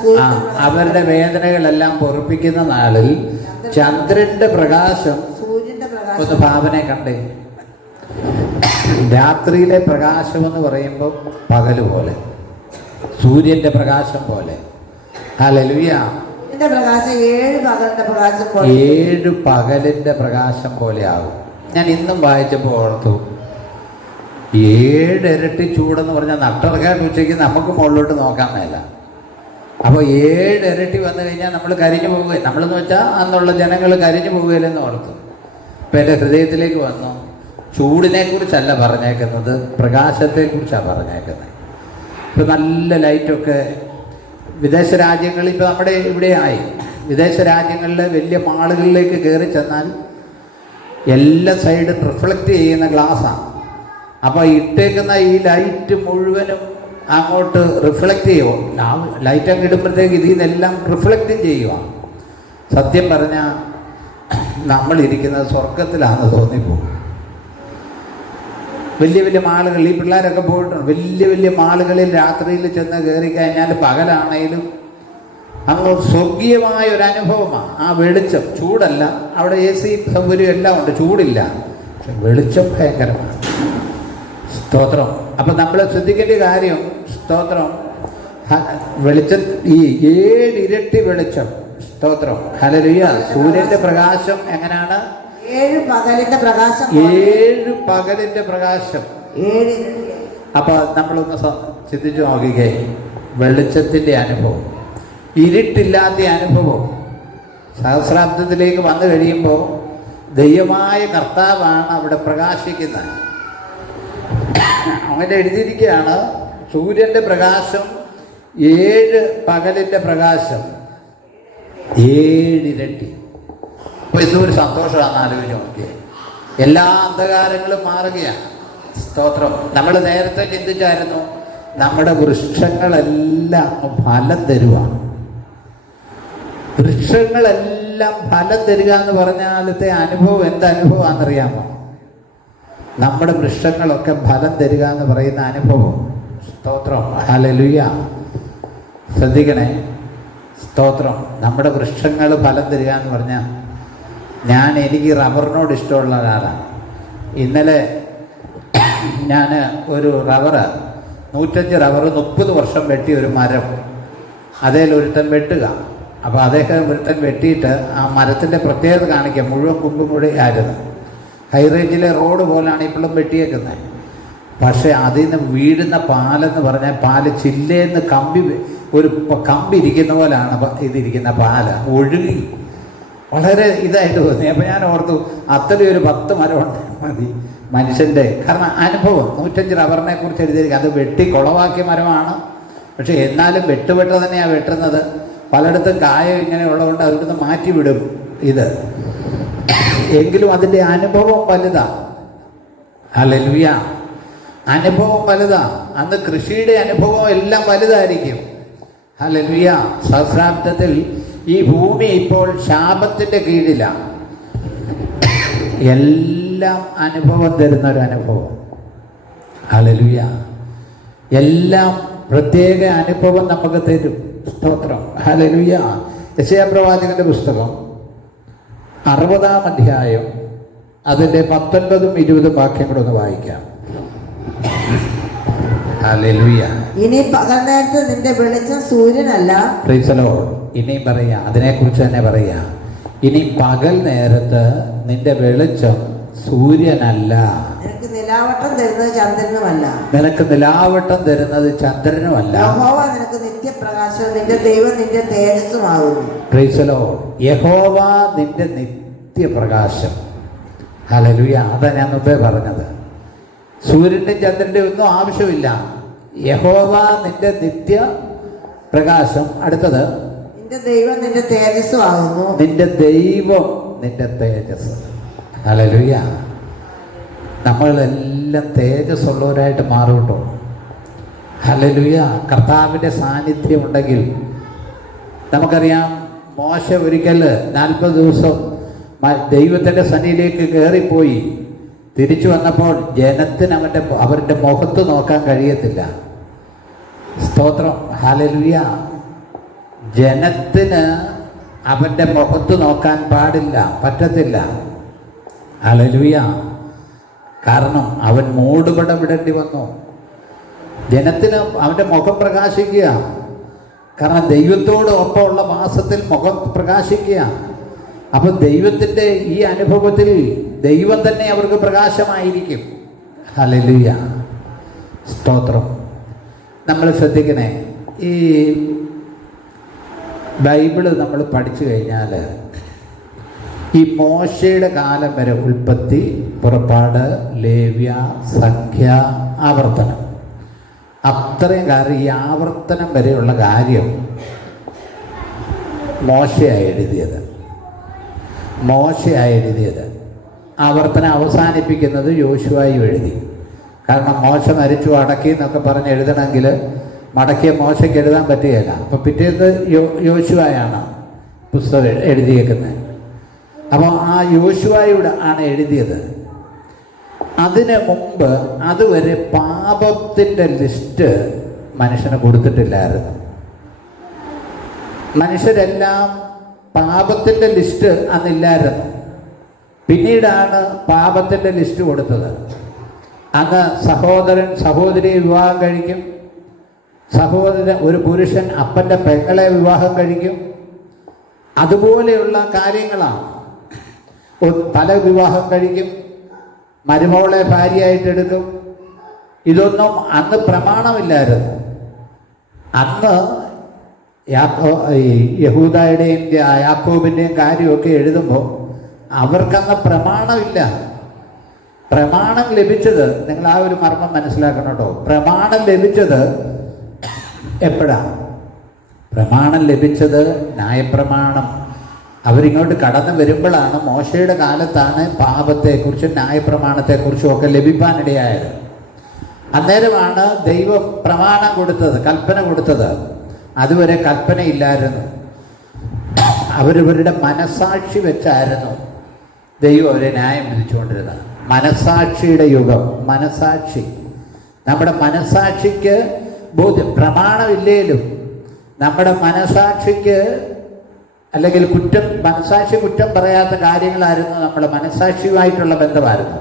അവരുടെ വേദനകളെല്ലാം പൊറുപ്പിക്കുന്ന നാളിൽ ചന്ദ്രന്റെ പ്രകാശം, സൂര്യന്റെ പ്രകാശം. ഒന്ന് ഭാവനെ കണ്ടേ. രാത്രിയിലെ പ്രകാശം എന്ന് പറയുമ്പോൾ പകല് പോലെ, സൂര്യന്റെ പ്രകാശം പോലെ. ഹല്ലേലൂയ. പ്രകാശം 7 പകലിന്റെ പ്രകാശം പോലെ, 7 പകലിന്റെ പ്രകാശം പോലെ ആകും. ഞാൻ ഇന്നും വായിച്ചപ്പോൾ ഓർത്തു, 7 ഇരട്ടി ചൂടെന്ന് പറഞ്ഞാൽ നട്ടറക്കാട്ട് ഉച്ചയ്ക്ക് നമുക്ക് മുകളിലോട്ട് നോക്കാൻ മേല. അപ്പോൾ 7 ഇരട്ടി വന്നു കഴിഞ്ഞാൽ നമ്മൾ കരിഞ്ഞു പോവുക. നമ്മളെന്ന് വെച്ചാൽ അന്നുള്ള ജനങ്ങൾ കരിഞ്ഞു പോവുകയില്ലെന്ന് ഓർത്തു. ഇപ്പം എൻ്റെ ഹൃദയത്തിലേക്ക് വന്നു, ചൂടിനെ കുറിച്ചല്ല പറഞ്ഞേക്കുന്നത്, പ്രകാശത്തെക്കുറിച്ചാണ് പറഞ്ഞേക്കുന്നത്. ഇപ്പം നല്ല ലൈറ്റൊക്കെ വിദേശ രാജ്യങ്ങളിൽ, ഇപ്പോൾ നമ്മുടെ ഇവിടെ ആയി, വിദേശ രാജ്യങ്ങളിലെ വലിയ മാളുകളിലേക്ക് കയറി ചെന്നാൽ എല്ലാ സൈഡും റിഫ്ലക്റ്റ് ചെയ്യുന്ന ഗ്ലാസ്സാണ്. അപ്പോൾ ഇട്ടേക്കുന്ന ഈ ലൈറ്റ് മുഴുവനും അങ്ങോട്ട് റിഫ്ലക്റ്റ് ചെയ്യുമോ? ലൈറ്റ് അങ്ങ് ഇടുമ്പോഴത്തേക്ക് ഇതിൽ നിന്നെല്ലാം റിഫ്ലക്റ്റും ചെയ്യുക. സത്യം പറഞ്ഞാൽ നമ്മളിരിക്കുന്നത് സ്വർഗത്തിലാണെന്ന് തോന്നിപ്പോകും. വലിയ വലിയ മാളുകൾ, ഈ പിള്ളേരൊക്കെ പോയിട്ടുണ്ട്, വലിയ വലിയ മാളുകളിൽ രാത്രിയിൽ ചെന്ന് കയറി കഴിഞ്ഞാൽ പകലാണെങ്കിലും അങ്ങ് സ്വർഗീയമായ ഒരു അനുഭവമാണ്. ആ വെളിച്ചം, ചൂടല്ല, അവിടെ AC സൗകര്യം എല്ലാം ഉണ്ട്, ചൂടില്ല. വെളിച്ചം ഭയങ്കരമാണ്. സ്തോത്രം. അപ്പം നമ്മൾ ശ്രദ്ധിക്കേണ്ട കാര്യം, സ്തോത്രം, വെളിച്ചം ഈ 7 ഇരട്ടി വെളിച്ചം. സ്തോത്രം. ഹല്ലേലൂയ. സൂര്യന്റെ പ്രകാശം എങ്ങനെയാണ്? 7 പകലിന്റെ പ്രകാശം. 7 പകലിന്റെ പ്രകാശം. 7. അപ്പൊ നമ്മളൊന്ന് ചിന്തിച്ചു നോക്കിക്കേ, വെളിച്ചത്തിന്റെ അനുഭവം, ഇരുട്ടില്ലാത്ത അനുഭവം. സഹസ്രാബ്ദത്തിലേക്ക് വന്നു കഴിയുമ്പോൾ ദൈവമായ കർത്താവാണ് അവിടെ പ്രകാശിക്കുന്നത്. അങ്ങനെ എഴുതിയിരിക്കുകയാണ്, സൂര്യന്റെ പ്രകാശം 7 പകലിന്റെ പ്രകാശം 7 ഇരട്ടി. അപ്പൊ എന്തൊരു സന്തോഷമാണെന്ന് ആലോചിച്ച് നോക്കിയേ. എല്ലാ അന്ധകാരങ്ങളും മാറുകയാണ്. സ്തോത്രം. നമ്മൾ നേരത്തെ ചിന്തിച്ചായിരുന്നു, നമ്മുടെ വൃക്ഷങ്ങളെല്ലാം ഫലം തരുവാണ്. വൃക്ഷങ്ങളെല്ലാം ഫലം തരിക എന്ന് പറഞ്ഞാലത്തെ അനുഭവം എന്തനുഭവമാണെന്നറിയാമോ? നമ്മുടെ വൃക്ഷങ്ങളൊക്കെ ഫലം തരിക എന്ന് പറയുന്ന അനുഭവം. സ്തോത്രം. ഹല്ലേലൂയ. ശ്രദ്ധിക്കണേ. സ്തോത്രം. നമ്മുടെ വൃക്ഷങ്ങൾ ഫലം തരിക എന്ന് പറഞ്ഞാൽ, എനിക്ക് റബ്ബറിനോട് ഇഷ്ടമുള്ള ഒരാളാണ്. ഇന്നലെ ഞാൻ ഒരു 105 റബ്ബർ 30 വർഷം വെട്ടിയ ഒരു മരം, അതിലൊരുത്തൻ വെട്ടുക. അപ്പോൾ ഒരുത്തൻ വെട്ടിയിട്ട് ആ മരത്തിൻ്റെ പ്രത്യേകത കാണിക്കുക. മുഴുവൻ കുമ്പും കൂടി ആയിരുന്നു. ഹൈറേഞ്ചിലെ റോഡ് പോലാണ് ഇപ്പോഴും വെട്ടിയേക്കുന്നത്. പക്ഷേ അതിൽ നിന്ന് വീഴുന്ന പാലെന്ന് പറഞ്ഞാൽ, പാല് ചില്ലേന്ന് കമ്പി ഇരിക്കുന്ന പോലാണ് ഇതിരിക്കുന്ന പാല്. ഒഴുകി വളരെ ഇതായിട്ട് തോന്നി. അപ്പം ഞാൻ ഓർത്തു, അത്രയും ഒരു 10 മരമുണ്ട് മതി മനുഷ്യൻ്റെ. കാരണം അനുഭവം. 105 റബ്ബറിനെ കുറിച്ച് എഴുതിയിരിക്കുക. അത് വെട്ടി കുളവാക്കിയ മരമാണ്. പക്ഷെ എന്നാലും വെട്ട് തന്നെയാണ് വെട്ടുന്നത്. പലയിടത്തും കായം ഇങ്ങനെയുള്ളതുകൊണ്ട് അവിടുന്ന് മാറ്റിവിടും ഇത്. എങ്കിലും അതിൻ്റെ അനുഭവം വലുതാണ്. ഹല്ലേലൂയ. അനുഭവം വലുതാണ്. അന്ന് കൃഷിയുടെ അനുഭവം എല്ലാം വലുതായിരിക്കും. ഹല്ലേലൂയ. സഹസ്രാബ്ദത്തിൽ ഈ ഭൂമി ഇപ്പോൾ ശാപത്തിൻ്റെ കീഴിലാണ്. എല്ലാം അനുഭവം തരുന്നൊരു അനുഭവം. ഹല്ലേലൂയ. എല്ലാം പ്രത്യേക അനുഭവം നമുക്ക് തരും. സ്തോത്രം. ഹല്ലേലൂയ. യെശയ്യാ പ്രവാചകന്റെ പുസ്തകം 60-ാം അധ്യായം അതിൻ്റെ 19ഉം 20ഉം വാക്യങ്ങളൊന്ന് വായിക്കാം. ഹല്ലേലൂയ. ഇനി പകൽ നേരത്ത് നിന്റെ വെളിച്ചം സൂര്യനല്ല. Price the Lord. ഇനിയും പറയാ, അതിനെക്കുറിച്ച് തന്നെ പറയാ. ഇനി പകൽ നേരത്ത് നിന്റെ വെളിച്ചം സൂര്യനല്ല. നിനക്ക് നിലാവട്ടം തരുന്നത് ചന്ദ്രനുമല്ല. നിനക്ക് നിലാവട്ടം തരുന്നത് ചന്ദ്രനുമല്ല. യഹോവ നിനക്ക് നിത്യപ്രകാശവും നിന്റെ ദൈവം നിന്റെ തേജസ്സുമാകുന്നു. Price the Lord. യഹോവ നിന്റെ നിത്യപ്രകാശം. ഹല്ലേലൂയ. അതാ ഞാൻ മുമ്പേ പറഞ്ഞത്. സൂര്യൻ്റെ ചന്ദ്രൻ്റെ ഒന്നും ആവശ്യമില്ല. യഹോവ നിന്റെ നിത്യ പ്രകാശം. അടുത്തത്, നിന്റെ ദൈവം നിന്റെ തേജസ്സുമാകുന്നു. നിന്റെ ദൈവം നിന്റെ തേജസ്. ഹല്ലേലൂയ. നമ്മളെല്ലാം തേജസ്സുള്ളവരായിട്ട് മാറും കേട്ടോ. ഹല്ലേലൂയ. കർത്താവിൻ്റെ സാന്നിധ്യം ഉണ്ടെങ്കിൽ. നമുക്കറിയാം, മോശ ഒരിക്കൽ 40 ദിവസം ദൈവത്തിൻ്റെ സന്നിധിയിലേക്ക് കയറിപ്പോയി. തിരിച്ചു വന്നപ്പോൾ ജനത്തിന് അവരുടെ മുഖത്ത് നോക്കാൻ കഴിയത്തില്ല. സ്തോത്രം. ഹല്ലേലൂയ. ജനത്തിന് അവൻ്റെ മുഖത്ത് നോക്കാൻ പറ്റത്തില്ല. ഹല്ലേലൂയ. കാരണം അവൻ മൂടുപടം വിടേണ്ടി വന്നു. ജനത്തിന് അവൻ്റെ മുഖം പ്രകാശിക്കുക. കാരണം ദൈവത്തോട് ഒപ്പമുള്ള വാസത്തിൽ മുഖം പ്രകാശിക്കുക. അപ്പം ദൈവത്തിൻ്റെ ഈ അനുഭവത്തിൽ ദൈവം തന്നെ അവർക്ക് പ്രകാശമായിരിക്കും. ഹല്ലേലൂയ. സ്തോത്രം. നമ്മൾ ശ്രദ്ധിക്കണേ. ഈ ബൈബിള് നമ്മൾ പഠിച്ചു കഴിഞ്ഞാൽ ഈ മോശയുടെ കാലം വരെ ഉൽപ്പത്തി, പുറപ്പാട്, ലേവ്യ, സംഖ്യ, ആവർത്തനം, അത്രയും കാര്യം ഈ ആവർത്തനം വരെയുള്ള കാര്യം മോശയായി എഴുതിയത്. ആവർത്തനം അവസാനിപ്പിക്കുന്നത് യോശുവായും എഴുതി. കാരണം മോശ മരിച്ചു അടക്കി എന്നൊക്കെ പറഞ്ഞ് എഴുതണമെങ്കിൽ മടക്കിയ മോശയ്ക്ക് എഴുതാൻ പറ്റുകയില്ല. അപ്പം പിറ്റേത് യോശുവായാണ് പുസ്തകം എഴുതിയേക്കുന്നത്. അപ്പോൾ ആ യോശുവായുടെ ആണ് എഴുതിയത്. അതിന് മുമ്പ് അതുവരെ പാപത്തിൻ്റെ ലിസ്റ്റ് മനുഷ്യന് കൊടുത്തിട്ടില്ലായിരുന്നു. മനുഷ്യരെല്ലാം പാപത്തിൻ്റെ ലിസ്റ്റ് അന്നില്ലായിരുന്നു. പിന്നീടാണ് പാപത്തിൻ്റെ ലിസ്റ്റ് കൊടുത്തത്. അന്ന് സഹോദരൻ സഹോദരിയെ വിവാഹം കഴിക്കും, ഒരു പുരുഷൻ അപ്പൻ്റെ പെങ്ങളെ വിവാഹം കഴിക്കും. അതുപോലെയുള്ള കാര്യങ്ങളാണ്. പല വിവാഹം കഴിക്കും, മരുമകളെ ഭാര്യയായിട്ടെടുക്കും. ഇതൊന്നും അന്ന് പ്രമാണമില്ലായിരുന്നു. അന്ന് യഹൂദയുടെയും യാക്കോബിൻ്റെയും കാര്യമൊക്കെ എഴുതുമ്പോൾ അവർക്കന്ന് പ്രമാണമില്ല. പ്രമാണം ലഭിച്ചത്, നിങ്ങൾ ആ ഒരു മർമ്മം മനസ്സിലാക്കണം കേട്ടോ. പ്രമാണം ലഭിച്ചത് എപ്പോഴാണ്? പ്രമാണം ലഭിച്ചത് ന്യായപ്രമാണം അവരിങ്ങോട്ട് കടന്നു വരുമ്പോഴാണ്. മോശയുടെ കാലത്താണ് പാപത്തെക്കുറിച്ചും ന്യായപ്രമാണത്തെക്കുറിച്ചും ഒക്കെ ലഭിക്കാനിടയായത്. അന്നേരമാണ് ദൈവം പ്രമാണം കൊടുത്തത്, കൽപ്പന കൊടുത്തത്. അതുവരെ കൽപ്പനയില്ലായിരുന്നു. അവരവരുടെ മനസാക്ഷി വെച്ചായിരുന്നു ദൈവം അവരെ ന്യായം വിധിച്ചുകൊണ്ടിരുന്നത്. മനസാക്ഷിയുടെ യുഗം. മനസാക്ഷി, നമ്മുടെ മനസാക്ഷിക്ക് ബോധ്യം. പ്രമാണമില്ലേലും നമ്മുടെ മനസാക്ഷിക്ക്, അല്ലെങ്കിൽ മനസാക്ഷി കുറ്റം പറയാത്ത കാര്യങ്ങളായിരുന്നു നമ്മുടെ മനസാക്ഷിയുമായിട്ടുള്ള ബന്ധമായിരുന്നു.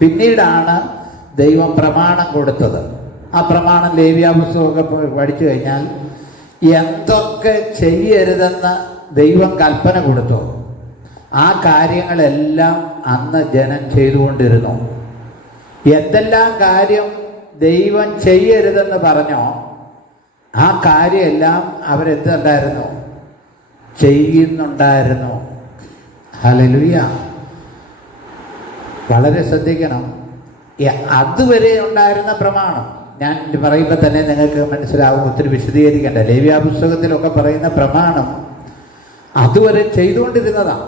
പിന്നീടാണ് ദൈവം പ്രമാണം കൊടുത്തത്. ആ പ്രമാണം ലേവ്യാപുസ്തകമൊക്കെ പഠിച്ചു കഴിഞ്ഞാൽ എന്തൊക്കെ ചെയ്യരുതെന്ന് ദൈവം കൽപ്പന കൊടുത്തു, ആ കാര്യങ്ങളെല്ലാം അന്ന് ജനം ചെയ്തുകൊണ്ടിരുന്നു. എന്തെല്ലാം കാര്യം ദൈവം ചെയ്യരുതെന്ന് പറഞ്ഞോ ആ കാര്യമെല്ലാം അവരെന്തുണ്ടായിരുന്നു? ചെയ്യുന്നുണ്ടായിരുന്നു. ഹല്ലേലൂയ. വളരെ ശ്രദ്ധിക്കണം. അതുവരെ ഉണ്ടായിരുന്ന പ്രമാണം ഞാൻ പറയുമ്പോൾ തന്നെ നിങ്ങൾക്ക് മനസ്സിലാവും, ഒത്തിരി വിശദീകരിക്കേണ്ട. ലേവ്യാപുസ്തകത്തിലൊക്കെ പറയുന്ന പ്രമാണം അതുവരെ ചെയ്തുകൊണ്ടിരുന്നതാണ്.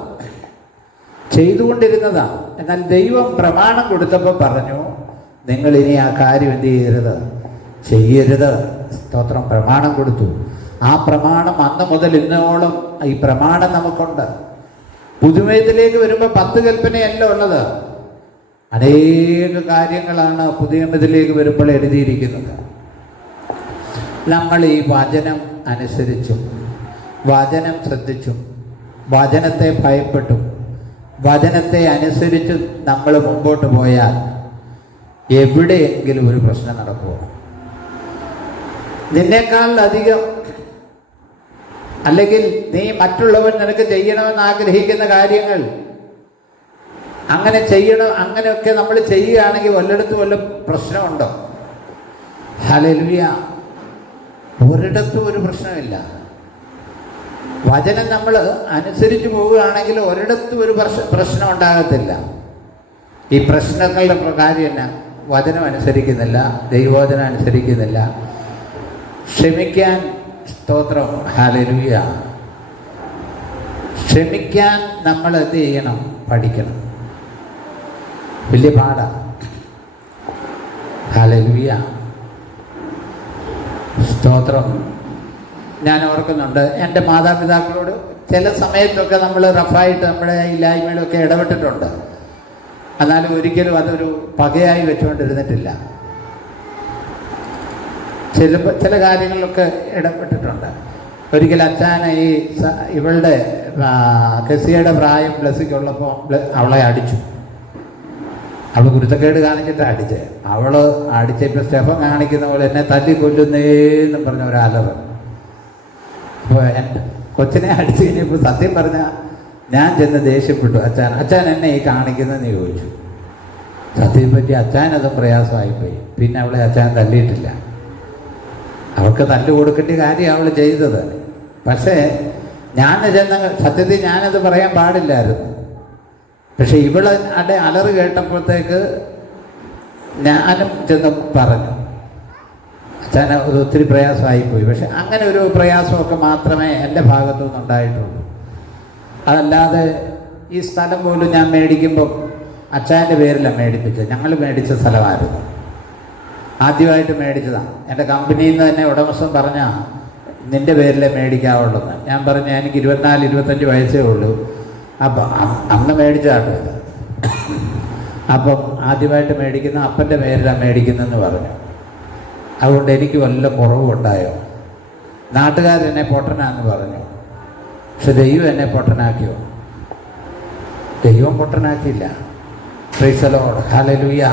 എന്നാൽ ദൈവം പ്രമാണം കൊടുത്തപ്പോൾ പറഞ്ഞു, നിങ്ങൾ ഇനി ആ കാര്യം എന്ത് ചെയ്യരുത്. സ്തോത്രം. പ്രമാണം കൊടുത്തു. ആ പ്രമാണം അന്ന് മുതൽ ഇന്നോളം ഈ പ്രമാണം നമുക്കുണ്ട്. പുതുമയത്തിലേക്ക് വരുമ്പോൾ 10 കൽപ്പനയല്ല ഉള്ളത്, അനേക കാര്യങ്ങളാണ് പുതിയ നിയമത്തിലേക്ക് വരുമ്പോൾ എഴുതിയിരിക്കുന്നത്. നമ്മൾ ഈ വചനം അനുസരിച്ചും വചനം ശ്രദ്ധിച്ചും വചനത്തെ ഭയപ്പെട്ടും വചനത്തെ അനുസരിച്ച് നമ്മൾ മുമ്പോട്ട് പോയാൽ എവിടെയെങ്കിലും ഒരു പ്രശ്നം നടക്കുമോ? നിന്നേക്കാളധികം, അല്ലെങ്കിൽ നീ മറ്റുള്ളവൻ നിനക്ക് ചെയ്യണമെന്ന് ആഗ്രഹിക്കുന്ന കാര്യങ്ങൾ അങ്ങനെ ചെയ്യണം, അങ്ങനെയൊക്കെ നമ്മൾ ചെയ്യുകയാണെങ്കിൽ വല്ലയിടത്തും വല്ല പ്രശ്നമുണ്ടോ? ഹല്ലേലൂയ. ഒരിടത്തും ഒരു പ്രശ്നമില്ല. വചനം നമ്മൾ അനുസരിച്ച് പോവുകയാണെങ്കിൽ ഒരിടത്തും ഒരു പ്രശ്നം ഉണ്ടാകത്തില്ല. ഈ പ്രശ്നങ്ങളുടെ കാര്യം എന്നാ? വചനം അനുസരിക്കുന്നില്ല, ദൈവവചനം അനുസരിക്കുന്നില്ല. ക്ഷമിക്കാൻ, സ്തോത്രം, ഹല്ലേലൂയ. ക്ഷമിക്കാൻ നമ്മൾ എന്ത് ചെയ്യണം? പഠിക്കണം. വലിയ പാടാണ്. ഹല്ലേലൂയ, സ്തോത്രം. ഞാൻ ഓർക്കുന്നുണ്ട്, എൻ്റെ മാതാപിതാക്കളോട് ചില സമയത്തൊക്കെ നമ്മൾ റഫായിട്ട് നമ്മുടെ ഇല്ലായ്മയിലൊക്കെ ഇടപെട്ടിട്ടുണ്ട്. എന്നാലും ഒരിക്കലും അതൊരു പകയായി വെച്ചുകൊണ്ടിരുന്നിട്ടില്ല. ചില കാര്യങ്ങളിലൊക്കെ ഇടപെട്ടിട്ടുണ്ട്. ഒരിക്കൽ അച്ഛനെ ഇവളുടെ കെസിയുടെ പ്രായം ബ്ലസ്സിക്കുള്ളപ്പോൾ അവളെ അടിച്ചു. അവൾ കുരുത്തക്കേട് കാണിച്ചിട്ട് അടിച്ചേ. അവൾ അടിച്ചപ്പോൾ സ്റ്റെഫൻ കാണിക്കുന്ന പോലെ എന്നെ തല്ലിക്കൊല്ലുന്നേന്നും പറഞ്ഞ ഒരാലവ്. അപ്പോൾ എൻ്റെ കൊച്ചിനെ അടിച്ചു കഴിഞ്ഞപ്പോൾ സത്യം പറഞ്ഞാൽ ഞാൻ ചെന്ന് ദേഷ്യപ്പെട്ടു. അച്ഛൻ എന്നെ ഈ കാണിക്കുന്നതെന്ന് ചോദിച്ചു. സത്യം പറ്റി അച്ഛനത് പ്രയാസമായിപ്പോയി. പിന്നെ അവളെ അച്ഛൻ തല്ലിയിട്ടില്ല. അവൾക്ക് തല്ല് കൊടുക്കേണ്ട കാര്യം അവൾ ചെയ്തത്. പക്ഷേ ഞാൻ ചെന്ന സത്യത്തിൽ ഞാനത് പറയാൻ പാടില്ലായിരുന്നു. പക്ഷെ ഇവളുടെ അലറ് കേട്ടപ്പോഴത്തേക്ക് ഞാനും ചെന്ന് പറഞ്ഞു. അച്ഛന് ഒത്തിരി പ്രയാസമായിപ്പോയി. പക്ഷെ അങ്ങനെ ഒരു പ്രയാസമൊക്കെ മാത്രമേ എൻ്റെ ഭാഗത്തു നിന്നുണ്ടായിട്ടുള്ളൂ. അതല്ലാതെ ഈ സ്ഥലം പോലും ഞാൻ മേടിക്കുമ്പം അച്ഛൻ്റെ പേരിലാണ് മേടിപ്പിച്ചത്. ഞങ്ങൾ മേടിച്ച സ്ഥലമായിരുന്നു, ആദ്യമായിട്ട് മേടിച്ചതാണ്. എൻ്റെ കമ്പനിയിൽ നിന്ന് തന്നെ ഉടമസ്ഥൻ പറഞ്ഞാൽ നിൻ്റെ പേരിലേ മേടിക്കാവുള്ളൂന്ന്. ഞാൻ പറഞ്ഞു എനിക്ക് 24-25 വയസ്സേ ഉള്ളൂ. അപ്പം അന്ന് മേടിച്ചതാണ് ഇത്. അപ്പം ആദ്യമായിട്ട് മേടിക്കുന്ന അപ്പൻ്റെ പേരിലാണ് മേടിക്കുന്നതെന്ന് പറഞ്ഞു. അതുകൊണ്ട് എനിക്ക് വല്ല കുറവുണ്ടായോ? നാട്ടുകാരെന്നെ പൊട്ടനാന്ന് പറഞ്ഞു. പക്ഷെ ദൈവം എന്നെ പൊട്ടനാക്കിയോ? ദൈവം പൊട്ടനാക്കിയില്ല. Praise the Lord, hallelujah.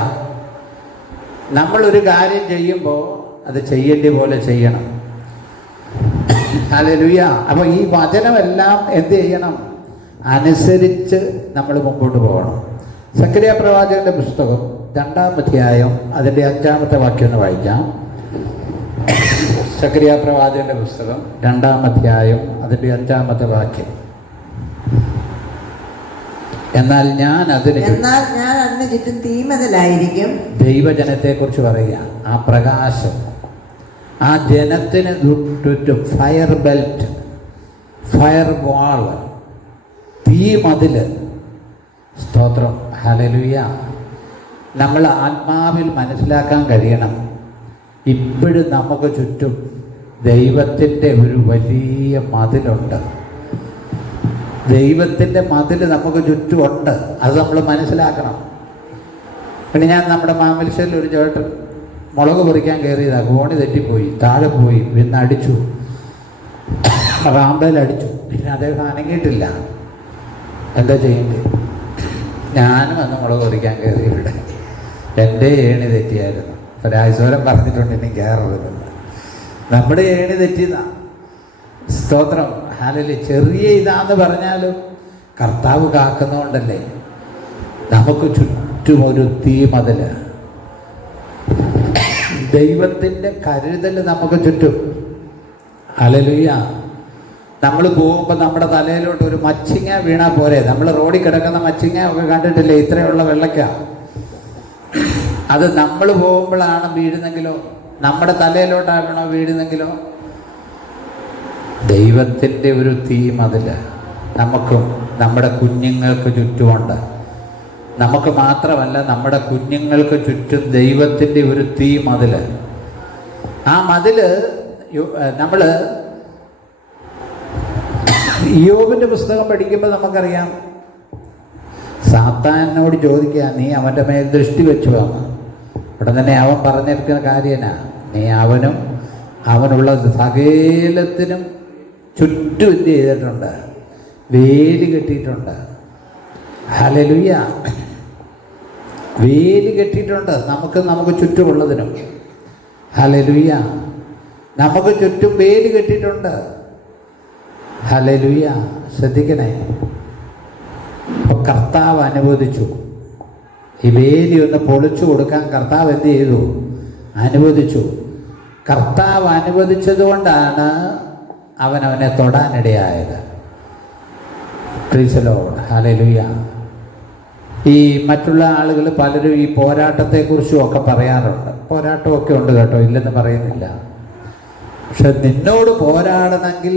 നമ്മളൊരു കാര്യം ചെയ്യുമ്പോൾ അത് ചെയ്യേണ്ട പോലെ ചെയ്യണം. ഹല്ലേലൂയ. അപ്പോൾ ഈ വചനമെല്ലാം എന്ത് ചെയ്യണം? അനുസരിച്ച് നമ്മൾ മുമ്പോട്ട് പോകണം. സക്കറിയ പ്രവാചകന്റെ പുസ്തകം 2-ാം അധ്യായം അതിൻ്റെ 5-ാമത്തെ വാക്യം ഒന്ന് വായിക്കാം. സക്കറിയ പ്രവാചകന്റെ പുസ്തകം 2-ാം അധ്യായം അതിൻ്റെ 5-ാമത്തെ വാക്യം. എന്നാൽ ഞാൻ അതിന് ചുറ്റും തീമതിലായിരിക്കും. ദൈവജനത്തെ കുറിച്ച് പറയുക. ആ പ്രകാശം, ആ ജനത്തിന് ചുറ്റും ഫയർ ബെൽറ്റ്, ഫയർ വാൾ, തീ മതില്. സ്തോത്രം, ഹല്ലേലൂയ. നമ്മൾ ആത്മാവിൽ മനസ്സിലാക്കാൻ കഴിയണം, ഇപ്പോഴും നമുക്ക് ചുറ്റും ദൈവത്തിൻ്റെ ഒരു വലിയ മതിലുണ്ട്. ദൈവത്തിൻ്റെ മതിൽ നമുക്ക് ചുറ്റുമുണ്ട്. അത് നമ്മൾ മനസ്സിലാക്കണം. പിന്നെ ഞാൻ നമ്മുടെ മാമൽശ്ശേരിൽ ഒരു ചേട്ടൻ മുളക് പറിക്കാൻ കയറിയതാണ്. കോണി തെറ്റിപ്പോയി, താഴെ പോയി, പിന്നെ അടിച്ചു, റാമ്പയിലടിച്ചു. പിന്നെ അദ്ദേഹം അനങ്ങിയിട്ടില്ല. എന്താ ചെയ്യേണ്ടത്? ഞാനും അന്ന് മുളക് പറിക്കാൻ കയറി. ഇവിടെ എൻ്റെ ഏണി തെറ്റിയായിരുന്നു. ഒരാഴ്ചോരം പറഞ്ഞിട്ടുണ്ട് ഇനി കയറരുത്. നമ്മുടെ ഏണി തെറ്റിയതാ. സ്തോത്രം, ഹല്ലേലൂയ. ചെറിയ ഇതാന്ന് പറഞ്ഞാലും കർത്താവ് കാക്കുന്നതുകൊണ്ടല്ലേ നമുക്ക് ചുറ്റും ഒരു തീ മതില്. ദൈവത്തിൻ്റെ കരുതൽ നമുക്ക് ചുറ്റും. ഹല്ലേലൂയ. നമ്മൾ പോകുമ്പോൾ നമ്മുടെ തലയിലോട്ട് ഒരു മച്ചിങ്ങ വീണാൽ പോരെ? നമ്മൾ റോഡിൽ കിടക്കുന്ന മച്ചിങ്ങ ഒക്കെ കണ്ടിട്ടില്ലേ? ഇത്രയുള്ള വെള്ളക്ക. അത് നമ്മൾ പോകുമ്പോഴാണ് വീഴുന്നെങ്കിലോ, നമ്മുടെ തലയിലോട്ടാകണോ വീഴുന്നെങ്കിലോ? ദൈവത്തിൻ്റെ ഒരു തീ മതില് നമുക്കും നമ്മുടെ കുഞ്ഞുങ്ങൾക്ക് ചുറ്റുമുണ്ട്. നമുക്ക് മാത്രമല്ല, നമ്മുടെ കുഞ്ഞുങ്ങൾക്ക് ചുറ്റും ദൈവത്തിൻ്റെ ഒരു തീ മതില്. ആ മതില് നമ്മൾ യോബിൻ്റെ പുസ്തകം പഠിക്കുമ്പോൾ നമുക്കറിയാം, സാത്താനോട് ചോദിക്കുക, നീ അവൻ്റെ മേൽ ദൃഷ്ടി വെച്ചു വന്ന്. ഇവിടെ തന്നെ അവൻ പറഞ്ഞിരിക്കുന്ന കാര്യനാ, നീ അവനും അവനുള്ള സകലത്തിനും ചുറ്റും എന്ത് ചെയ്തിട്ടുണ്ട്? വേലി കെട്ടിയിട്ടുണ്ട്. ഹല്ലേലൂയ. വേലി കെട്ടിയിട്ടുണ്ട് നമുക്ക് ചുറ്റുമുള്ളതിനും. ഹല്ലേലൂയ. നമുക്ക് ചുറ്റും വേലി കെട്ടിയിട്ടുണ്ട്. ഹല്ലേലൂയ. ശ്രദ്ധിക്കണേ. അപ്പോൾ കർത്താവ് അനുവദിച്ചു ഈ വേലി ഒന്ന് പൊളിച്ചു കൊടുക്കാൻ. കർത്താവ് എന്ത് ചെയ്തു? അനുവദിച്ചു. കർത്താവ് അനുവദിച്ചതുകൊണ്ടാണ് അവനെ തൊടാനിടയായത്. Praise the Lord, hallelujah. ഈ മറ്റുള്ള ആളുകൾ പലരും ഈ പോരാട്ടത്തെക്കുറിച്ചും ഒക്കെ പറയാറുണ്ട്. പോരാട്ടമൊക്കെ ഉണ്ട് കേട്ടോ, ഇല്ലെന്ന് പറയുന്നില്ല. പക്ഷെ നിന്നോട് പോരാടണമെങ്കിൽ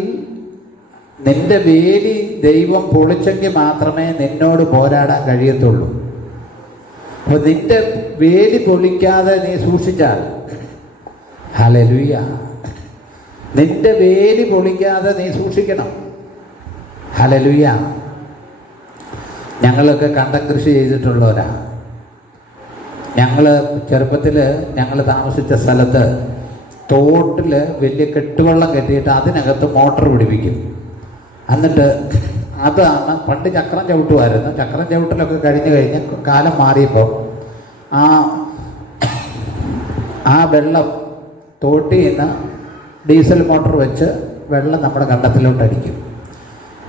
നിന്റെ വേലി ദൈവം പൊളിച്ചെങ്കിൽ മാത്രമേ നിന്നോട് പോരാടാൻ കഴിയത്തുള്ളൂ. അപ്പോൾ നിന്റെ വേലി പൊളിക്കാതെ നീ സൂക്ഷിച്ചാൽ, ഹല്ലേലൂയ, നിന്റെ വേലി പൊളിക്കാതെ നീ സൂക്ഷിക്കണം. ഹല്ലേലൂയ. ഞങ്ങളൊക്കെ കണ്ടം കൃഷി ചെയ്തിട്ടുള്ളവരാ. ഞങ്ങൾ ചെറുപ്പത്തിൽ ഞങ്ങൾ താമസിച്ച സ്ഥലത്ത് തോട്ടിൽ വലിയ കെട്ടുവെള്ളം കെട്ടിയിട്ട് അതിനകത്ത് മോട്ടർ പിടിപ്പിക്കും. എന്നിട്ട് അതാണ് പണ്ട് ചക്രം ചവിട്ടുമായിരുന്നു. ചക്രം ചവിട്ടലൊക്കെ കഴിഞ്ഞ് കാലം മാറിയപ്പോൾ ആ വെള്ളം തോട്ടിൽ നിന്ന് ഡീസൽ മോട്ടർ വെച്ച് വെള്ളം നമ്മുടെ കണ്ടത്തിലോട്ട് അടിക്കും.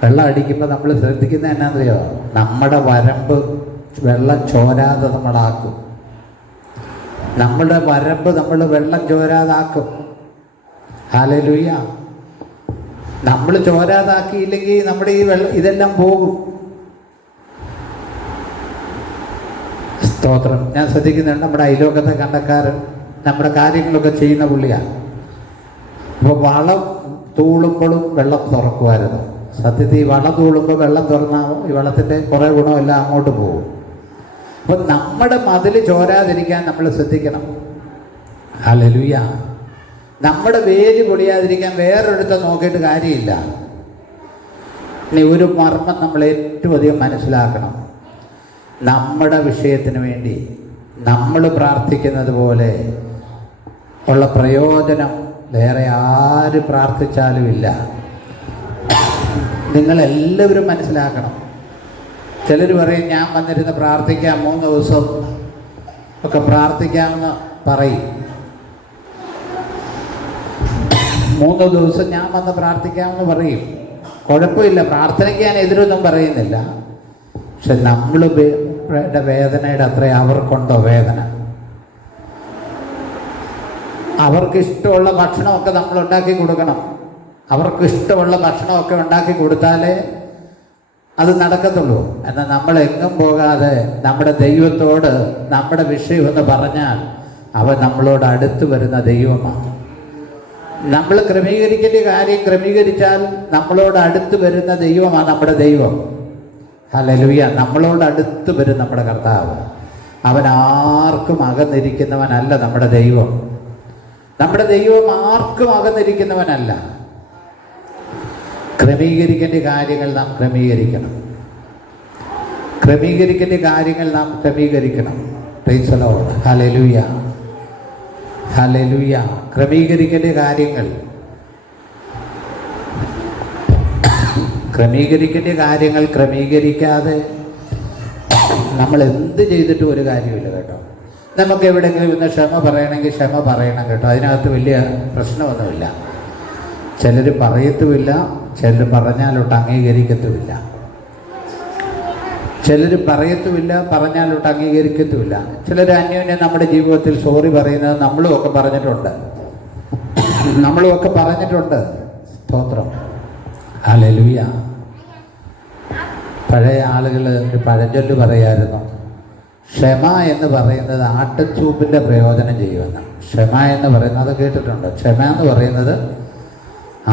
വെള്ളം അടിക്കുമ്പോൾ നമ്മൾ ശ്രദ്ധിക്കുന്നത് എന്നാന്നറിയോ? നമ്മുടെ വരമ്പ് വെള്ളം ചോരാതെ നമ്മളാക്കും. നമ്മുടെ വരമ്പ് നമ്മൾ വെള്ളം ചോരാതാക്കും. ഹല്ലേലൂയ. നമ്മൾ ചോരാതാക്കിയില്ലെങ്കിൽ നമ്മുടെ ഈ ഇതെല്ലാം പോകും. സ്തോത്രം. ഞാൻ ശ്രദ്ധിക്കുന്നുണ്ട്, നമ്മുടെ അയലോക്കത്തെ കണ്ടക്കാരൻ നമ്മുടെ കാര്യങ്ങളൊക്കെ ചെയ്യുന്ന പുള്ളിയാണ്. അപ്പോൾ വളം തൂളുമ്പോഴും വെള്ളം തുറക്കുമായിരുന്നു. സത്യത്തിൽ ഈ വളം തൂളുമ്പോൾ വെള്ളം തുറന്നാൽ ഈ വെള്ളത്തിൻ്റെ കുറേ ഗുണമെല്ലാം അങ്ങോട്ട് പോകും. അപ്പോൾ നമ്മുടെ മതിൽ ചോരാതിരിക്കാൻ നമ്മൾ ശ്രദ്ധിക്കണം. ഹല്ലേലൂയ. നമ്മുടെ വേലി പൊളിയാതിരിക്കാൻ വേറൊരിടത്ത് നോക്കിയിട്ട് കാര്യമില്ല. ഇനി ഒരു മർമ്മം നമ്മൾ ഏറ്റവും അധികം മനസ്സിലാക്കണം. നമ്മുടെ വിഷയത്തിന് വേണ്ടി നമ്മൾ പ്രാർത്ഥിക്കുന്നത് പോലെ ഉള്ള പ്രയോജനം വേറെ ആര് പ്രാർത്ഥിച്ചാലും ഇല്ല. നിങ്ങളെല്ലാവരും മനസ്സിലാക്കണം, ചിലർ പറയും ഞാൻ വന്നിരുന്ന് പ്രാർത്ഥിക്കാം, 3 ദിവസം ഒക്കെ പ്രാർത്ഥിക്കാമെന്ന് പറയും. 3 ദിവസം ഞാൻ വന്ന് പ്രാർത്ഥിക്കാമെന്ന് പറയും. കുഴപ്പമില്ല, പ്രാർത്ഥനയ്ക്ക് ഞാൻ എതിരൊന്നും പറയുന്നില്ല. പക്ഷെ നമ്മളുടെ വേദനയുടെ അത്ര അവർക്കുണ്ടോ വേദന? അവർക്കിഷ്ടമുള്ള ഭക്ഷണമൊക്കെ നമ്മൾ ഉണ്ടാക്കി കൊടുക്കണം. അവർക്കിഷ്ടമുള്ള ഭക്ഷണമൊക്കെ ഉണ്ടാക്കി കൊടുത്താലേ അത് നടക്കത്തുള്ളൂ. എന്നാൽ നമ്മൾ എങ്ങും പോകാതെ നമ്മുടെ ദൈവത്തോട് നമ്മുടെ വിഷയമെന്ന് പറഞ്ഞാൽ അവൻ നമ്മളോട് അടുത്ത് വരുന്ന ദൈവമാണ്. നമ്മൾ ക്രമീകരിക്കേണ്ട കാര്യം ക്രമീകരിച്ചാൽ നമ്മളോട് അടുത്ത് വരുന്ന ദൈവമാണ് നമ്മുടെ ദൈവം. ഹല്ലേലൂയ. നമ്മളോട് അടുത്ത് വരും നമ്മുടെ കർത്താവ്. അവൻ ആർക്കും അകന്നിരിക്കുന്നവനല്ല നമ്മുടെ ദൈവം. നമ്മുടെ ദൈവം ആർക്കും അകന്നിരിക്കുന്നവനല്ല. ക്രമീകരിക്കേണ്ട കാര്യങ്ങൾ നാം ക്രമീകരിക്കണം. ക്രമീകരിക്കേണ്ട കാര്യങ്ങൾ നാം ക്രമീകരിക്കണം. Praise the Lord. Hallelujah, hallelujah. ക്രമീകരിക്കേണ്ട കാര്യങ്ങൾ ക്രമീകരിക്കാതെ നമ്മൾ എന്ത് ചെയ്തിട്ടും ഒരു കാര്യമില്ല കേട്ടോ. നമുക്ക് എവിടെയെങ്കിലും ഇന്ന് ക്ഷമ പറയണമെങ്കിൽ ക്ഷമ പറയണം കേട്ടോ. അതിനകത്ത് വലിയ പ്രശ്നമൊന്നുമില്ല. ചിലർ പറയത്തുമില്ല, ചിലർ പറഞ്ഞാലോട്ട് അംഗീകരിക്കത്തുമില്ല. ചിലർ പറയത്തുമില്ല, പറഞ്ഞാലോട്ട് അംഗീകരിക്കത്തുമില്ല. ചിലർ അന്യോന്യം നമ്മുടെ ജീവിതത്തിൽ സോറി പറയുന്നത് നമ്മളുമൊക്കെ പറഞ്ഞിട്ടുണ്ട്. സ്തോത്രം. ഹല്ലേലൂയ. പഴയ ആളുകൾ ഒരു പഴഞ്ചൊല്ല് പറയായിരുന്നു, ക്ഷമ എന്ന് പറയുന്നത് ആട്ടുചൂപ്പിൻ്റെ പ്രയോജനം ചെയ്യുമെന്ന്. ക്ഷമ എന്ന് പറയുന്നത് കേട്ടിട്ടുണ്ട്. ക്ഷമ എന്ന് പറയുന്നത്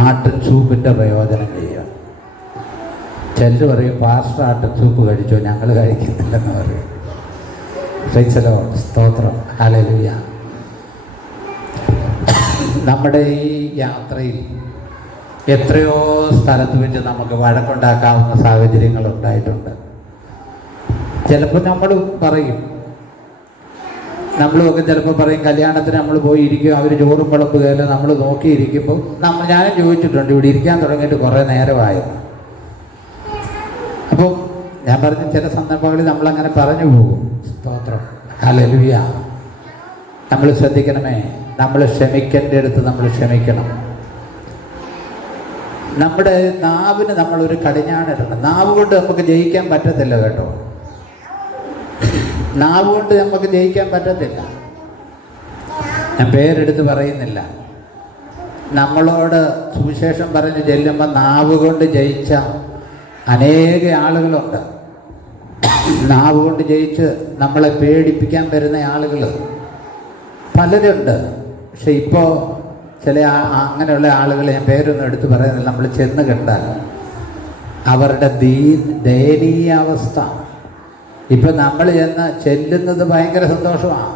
ആട്ടിൻ സൂപ്പിൻ്റെ പ്രയോജനം ചെയ്യുക. ചിലർ പറയും പാസ്റ്റർ ആട്ടിൻ സൂപ്പ് കഴിച്ചോ, ഞങ്ങൾ കഴിക്കുന്നില്ലെന്ന് പറയും. Price the Lord. സ്തോത്രം. ഹല്ലേലൂയ. നമ്മുടെ ഈ യാത്രയിൽ എത്രയോ സ്ഥലത്ത് വെച്ച് നമുക്ക് വഴക്കുണ്ടാക്കാവുന്ന സാഹചര്യങ്ങൾ ഉണ്ടായിട്ടുണ്ട്. ചിലപ്പോൾ നമ്മളുമൊക്കെ ചിലപ്പോൾ പറയും, കല്യാണത്തിന് നമ്മൾ പോയി ഇരിക്കും, അവർ ചോറും വിളമ്പുകയല്ല, നമ്മൾ നോക്കിയിരിക്കുമ്പോൾ ഞാനും ചോദിച്ചിട്ടുണ്ട്, ഇവിടെ ഇരിക്കാൻ തുടങ്ങിയിട്ട് കുറേ നേരമായിരുന്നു. അപ്പം ഞാൻ പറഞ്ഞ ചില സന്ദർഭങ്ങളിൽ നമ്മളങ്ങനെ പറഞ്ഞു പോകും. സ്തോത്രം. ഹല്ലേലൂയ. നമ്മൾ ശ്രദ്ധിക്കണമേ. നമ്മൾ ക്ഷമിക്കേണ്ട അടുത്ത് നമ്മൾ ക്ഷമിക്കണം. നമ്മുടെ നാവിന് നമ്മളൊരു കടിഞ്ഞാണിടണം. നാവ് കൊണ്ട് നമുക്ക് ജയിക്കാൻ പറ്റത്തില്ല കേട്ടോ. നാവ് കൊണ്ട് നമുക്ക് ജയിക്കാൻ പറ്റത്തില്ല. ഞാൻ പേരെടുത്ത് പറയുന്നില്ല. നമ്മളോട് സുവിശേഷം പറഞ്ഞ് ചെല്ലുമ്പോൾ നാവ് കൊണ്ട് ജയിച്ച അനേക ആളുകളുണ്ട്. നാവ് കൊണ്ട് ജയിച്ച് നമ്മളെ പേടിപ്പിക്കാൻ വരുന്ന ആളുകൾ പലരുണ്ട്. പക്ഷെ ഇപ്പോൾ ചില അങ്ങനെയുള്ള ആളുകൾ, ഞാൻ പേരൊന്നും എടുത്ത് പറയുന്നില്ല, നമ്മൾ ചെന്ന് കണ്ടാൽ അവരുടെ ദയനീയാവസ്ഥ. ഇപ്പം നമ്മൾ ചെല്ലുന്നത് ഭയങ്കര സന്തോഷമാണ്.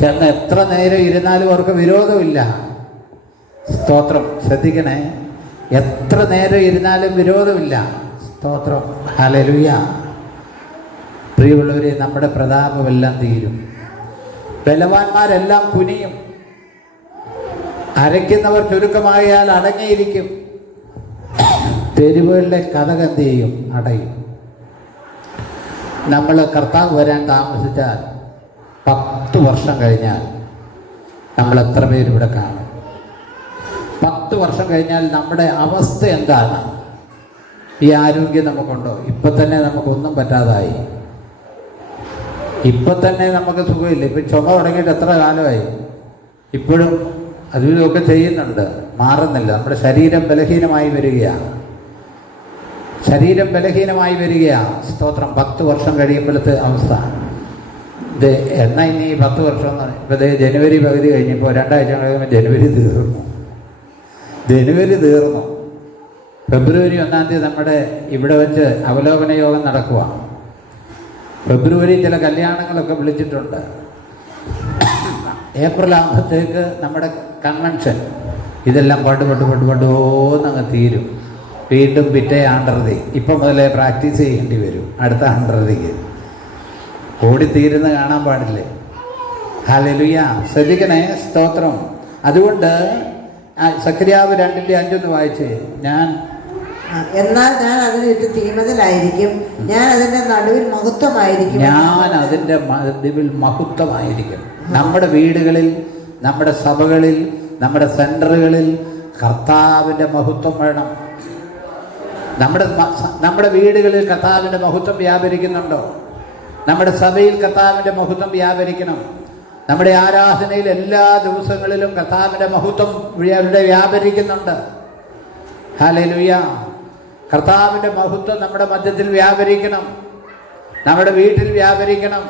ചെന്ന് എത്ര നേരം ഇരുന്നാലും അവർക്ക് വിരോധമില്ല. സ്തോത്രം. ശ്രദ്ധിക്കണേ. എത്ര നേരം ഇരുന്നാലും വിരോധമില്ല. സ്തോത്രം. ഹല്ലേലൂയ. പ്രിയമുള്ളവരെ, നമ്മുടെ പ്രതാപമെല്ലാം തീരും. ബലവാന്മാരെല്ലാം കുനിയും. അരയ്ക്കുന്നവർ ചുരുക്കമായാൽ അടങ്ങിയിരിക്കും. തെരുവുകളിലെ കതകെന്ത് ചെയ്യും? അടയും. നമ്മൾ കർത്താവ് വരാൻ താമസിച്ചാൽ 10 വർഷം കഴിഞ്ഞാൽ നമ്മൾ എത്ര പേര് ഇവിടെ കാണും? 10 വർഷം കഴിഞ്ഞാൽ നമ്മുടെ അവസ്ഥ എന്താണ്? ഈ ആരോഗ്യം നമുക്കുണ്ടോ? ഇപ്പം തന്നെ നമുക്കൊന്നും പറ്റാതായി. ഇപ്പം തന്നെ നമുക്ക് സുഖമില്ല. ഇപ്പം ചുമ തുടങ്ങിയിട്ട് എത്ര കാലമായി? ഇപ്പോഴും അതുമൊക്കെ ചെയ്യുന്നുണ്ട്, മാറുന്നില്ല. നമ്മുടെ ശരീരം ബലഹീനമായി വരികയാണ്. സ്തോത്രം. 10 വർഷം കഴിയുമ്പോഴത്തെ അവസ്ഥ എന്നാൽ ഇനി 10 വർഷം. ഇപ്പോൾ ജനുവരി പകുതി കഴിഞ്ഞപ്പോൾ 2 ആഴ്ച കഴിയുമ്പോൾ ജനുവരി തീർന്നു. ഫെബ്രുവരി 1-ാം തീയതി നമ്മുടെ ഇവിടെ വെച്ച് അവലോകന യോഗം നടക്കുക. ഫെബ്രുവരി ചില കല്യാണങ്ങളൊക്കെ വിളിച്ചിട്ടുണ്ട്. ഏപ്രിൽ ആകുമ്പോഴത്തേക്ക് നമ്മുടെ കൺവെൻഷൻ. ഇതെല്ലാം പണ്ടുന്നങ്ങ് തീരും. വീണ്ടും പിറ്റേ ആണ്ടർതി. ഇപ്പം മുതലേ പ്രാക്ടീസ് ചെയ്യേണ്ടി വരും അടുത്ത ആണ്ടർതിക്ക്. ഓടിത്തീരുന്ന കാണാൻ പാടില്ലേ? ഹല്ലേലൂയ. ശ്രദ്ധിക്കണേ. സ്തോത്രം. അതുകൊണ്ട് സഖരിയാവ് 2:5 വായിച്ച്, ഞാൻ എന്നാൽ ഞാൻ അതിന് ചുറ്റും തീമതിലായിരിക്കും, ഞാൻ അതിന്റെ നടുവിൽ മഹത്വമായിരിക്കും. ഞാൻ അതിൻ്റെ നടുവിൽ മഹത്വമായിരിക്കും. നമ്മുടെ വീടുകളിൽ, നമ്മുടെ സഭകളിൽ, നമ്മുടെ സെൻറ്ററുകളിൽ കർത്താവിൻ്റെ മഹത്വം വേണം. നമ്മുടെ വീടുകളിൽ കർത്താവിൻ്റെ മഹത്വം വ്യാപരിക്കുന്നുണ്ടോ? നമ്മുടെ സഭയിൽ കർത്താവിൻ്റെ മഹത്വം വ്യാപരിക്കണം. നമ്മുടെ ആരാധനയിൽ എല്ലാ ദിവസങ്ങളിലും കർത്താവിൻ്റെ മഹത്വം വ്യാപരിക്കുന്നുണ്ട്. ഹല്ലേലൂയ. കർത്താവിൻ്റെ മഹത്വം നമ്മുടെ മധ്യത്തിൽ വ്യാപരിക്കണം. നമ്മുടെ വീട്ടിൽ വ്യാപരിക്കണം,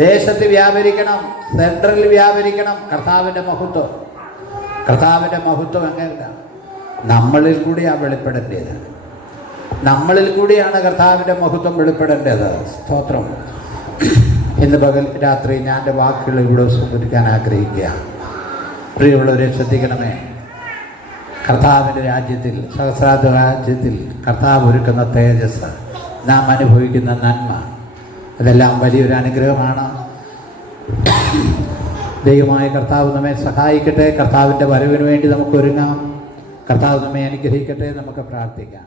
ദേശത്ത് വ്യാപരിക്കണം, സെൻട്രലിൽ വ്യാപരിക്കണം. കർത്താവിൻ്റെ മഹത്വം, കർത്താവിൻ്റെ മഹത്വം എങ്ങനെയാണ്? നമ്മളിൽ കൂടിയാണ് വെളിപ്പെടേണ്ടത്. നമ്മളിൽ കൂടിയാണ് കർത്താവിൻ്റെ മഹത്വം വെളിപ്പെടേണ്ടത്. സ്തോത്രം. ഇന്ന് രാത്രി ഞാൻ എൻ്റെ വാക്കുകൾ ഇവിടെ സംഭരിക്കാൻ ആഗ്രഹിക്കുക. പ്രിയമുള്ളവരെ, ശ്രദ്ധിക്കണമേ. കർത്താവിൻ്റെ രാജ്യത്തിൽ, സഹസ്രാബ്ദ രാജ്യത്തിൽ കർത്താവ് ഒരുക്കുന്ന തേജസ്, നാം അനുഭവിക്കുന്ന നന്മ, അതെല്ലാം വലിയൊരു അനുഗ്രഹമാണ്. ദൈവമായ കർത്താവ് നമ്മെ സഹായിക്കട്ടെ. കർത്താവിൻ്റെ വരവിന് വേണ്ടി നമുക്ക് ഒരുങ്ങാം. കർത്താവ് നമ്മെ അനുഗ്രഹിക്കട്ടെ. നമുക്ക് പ്രാർത്ഥിക്കാം.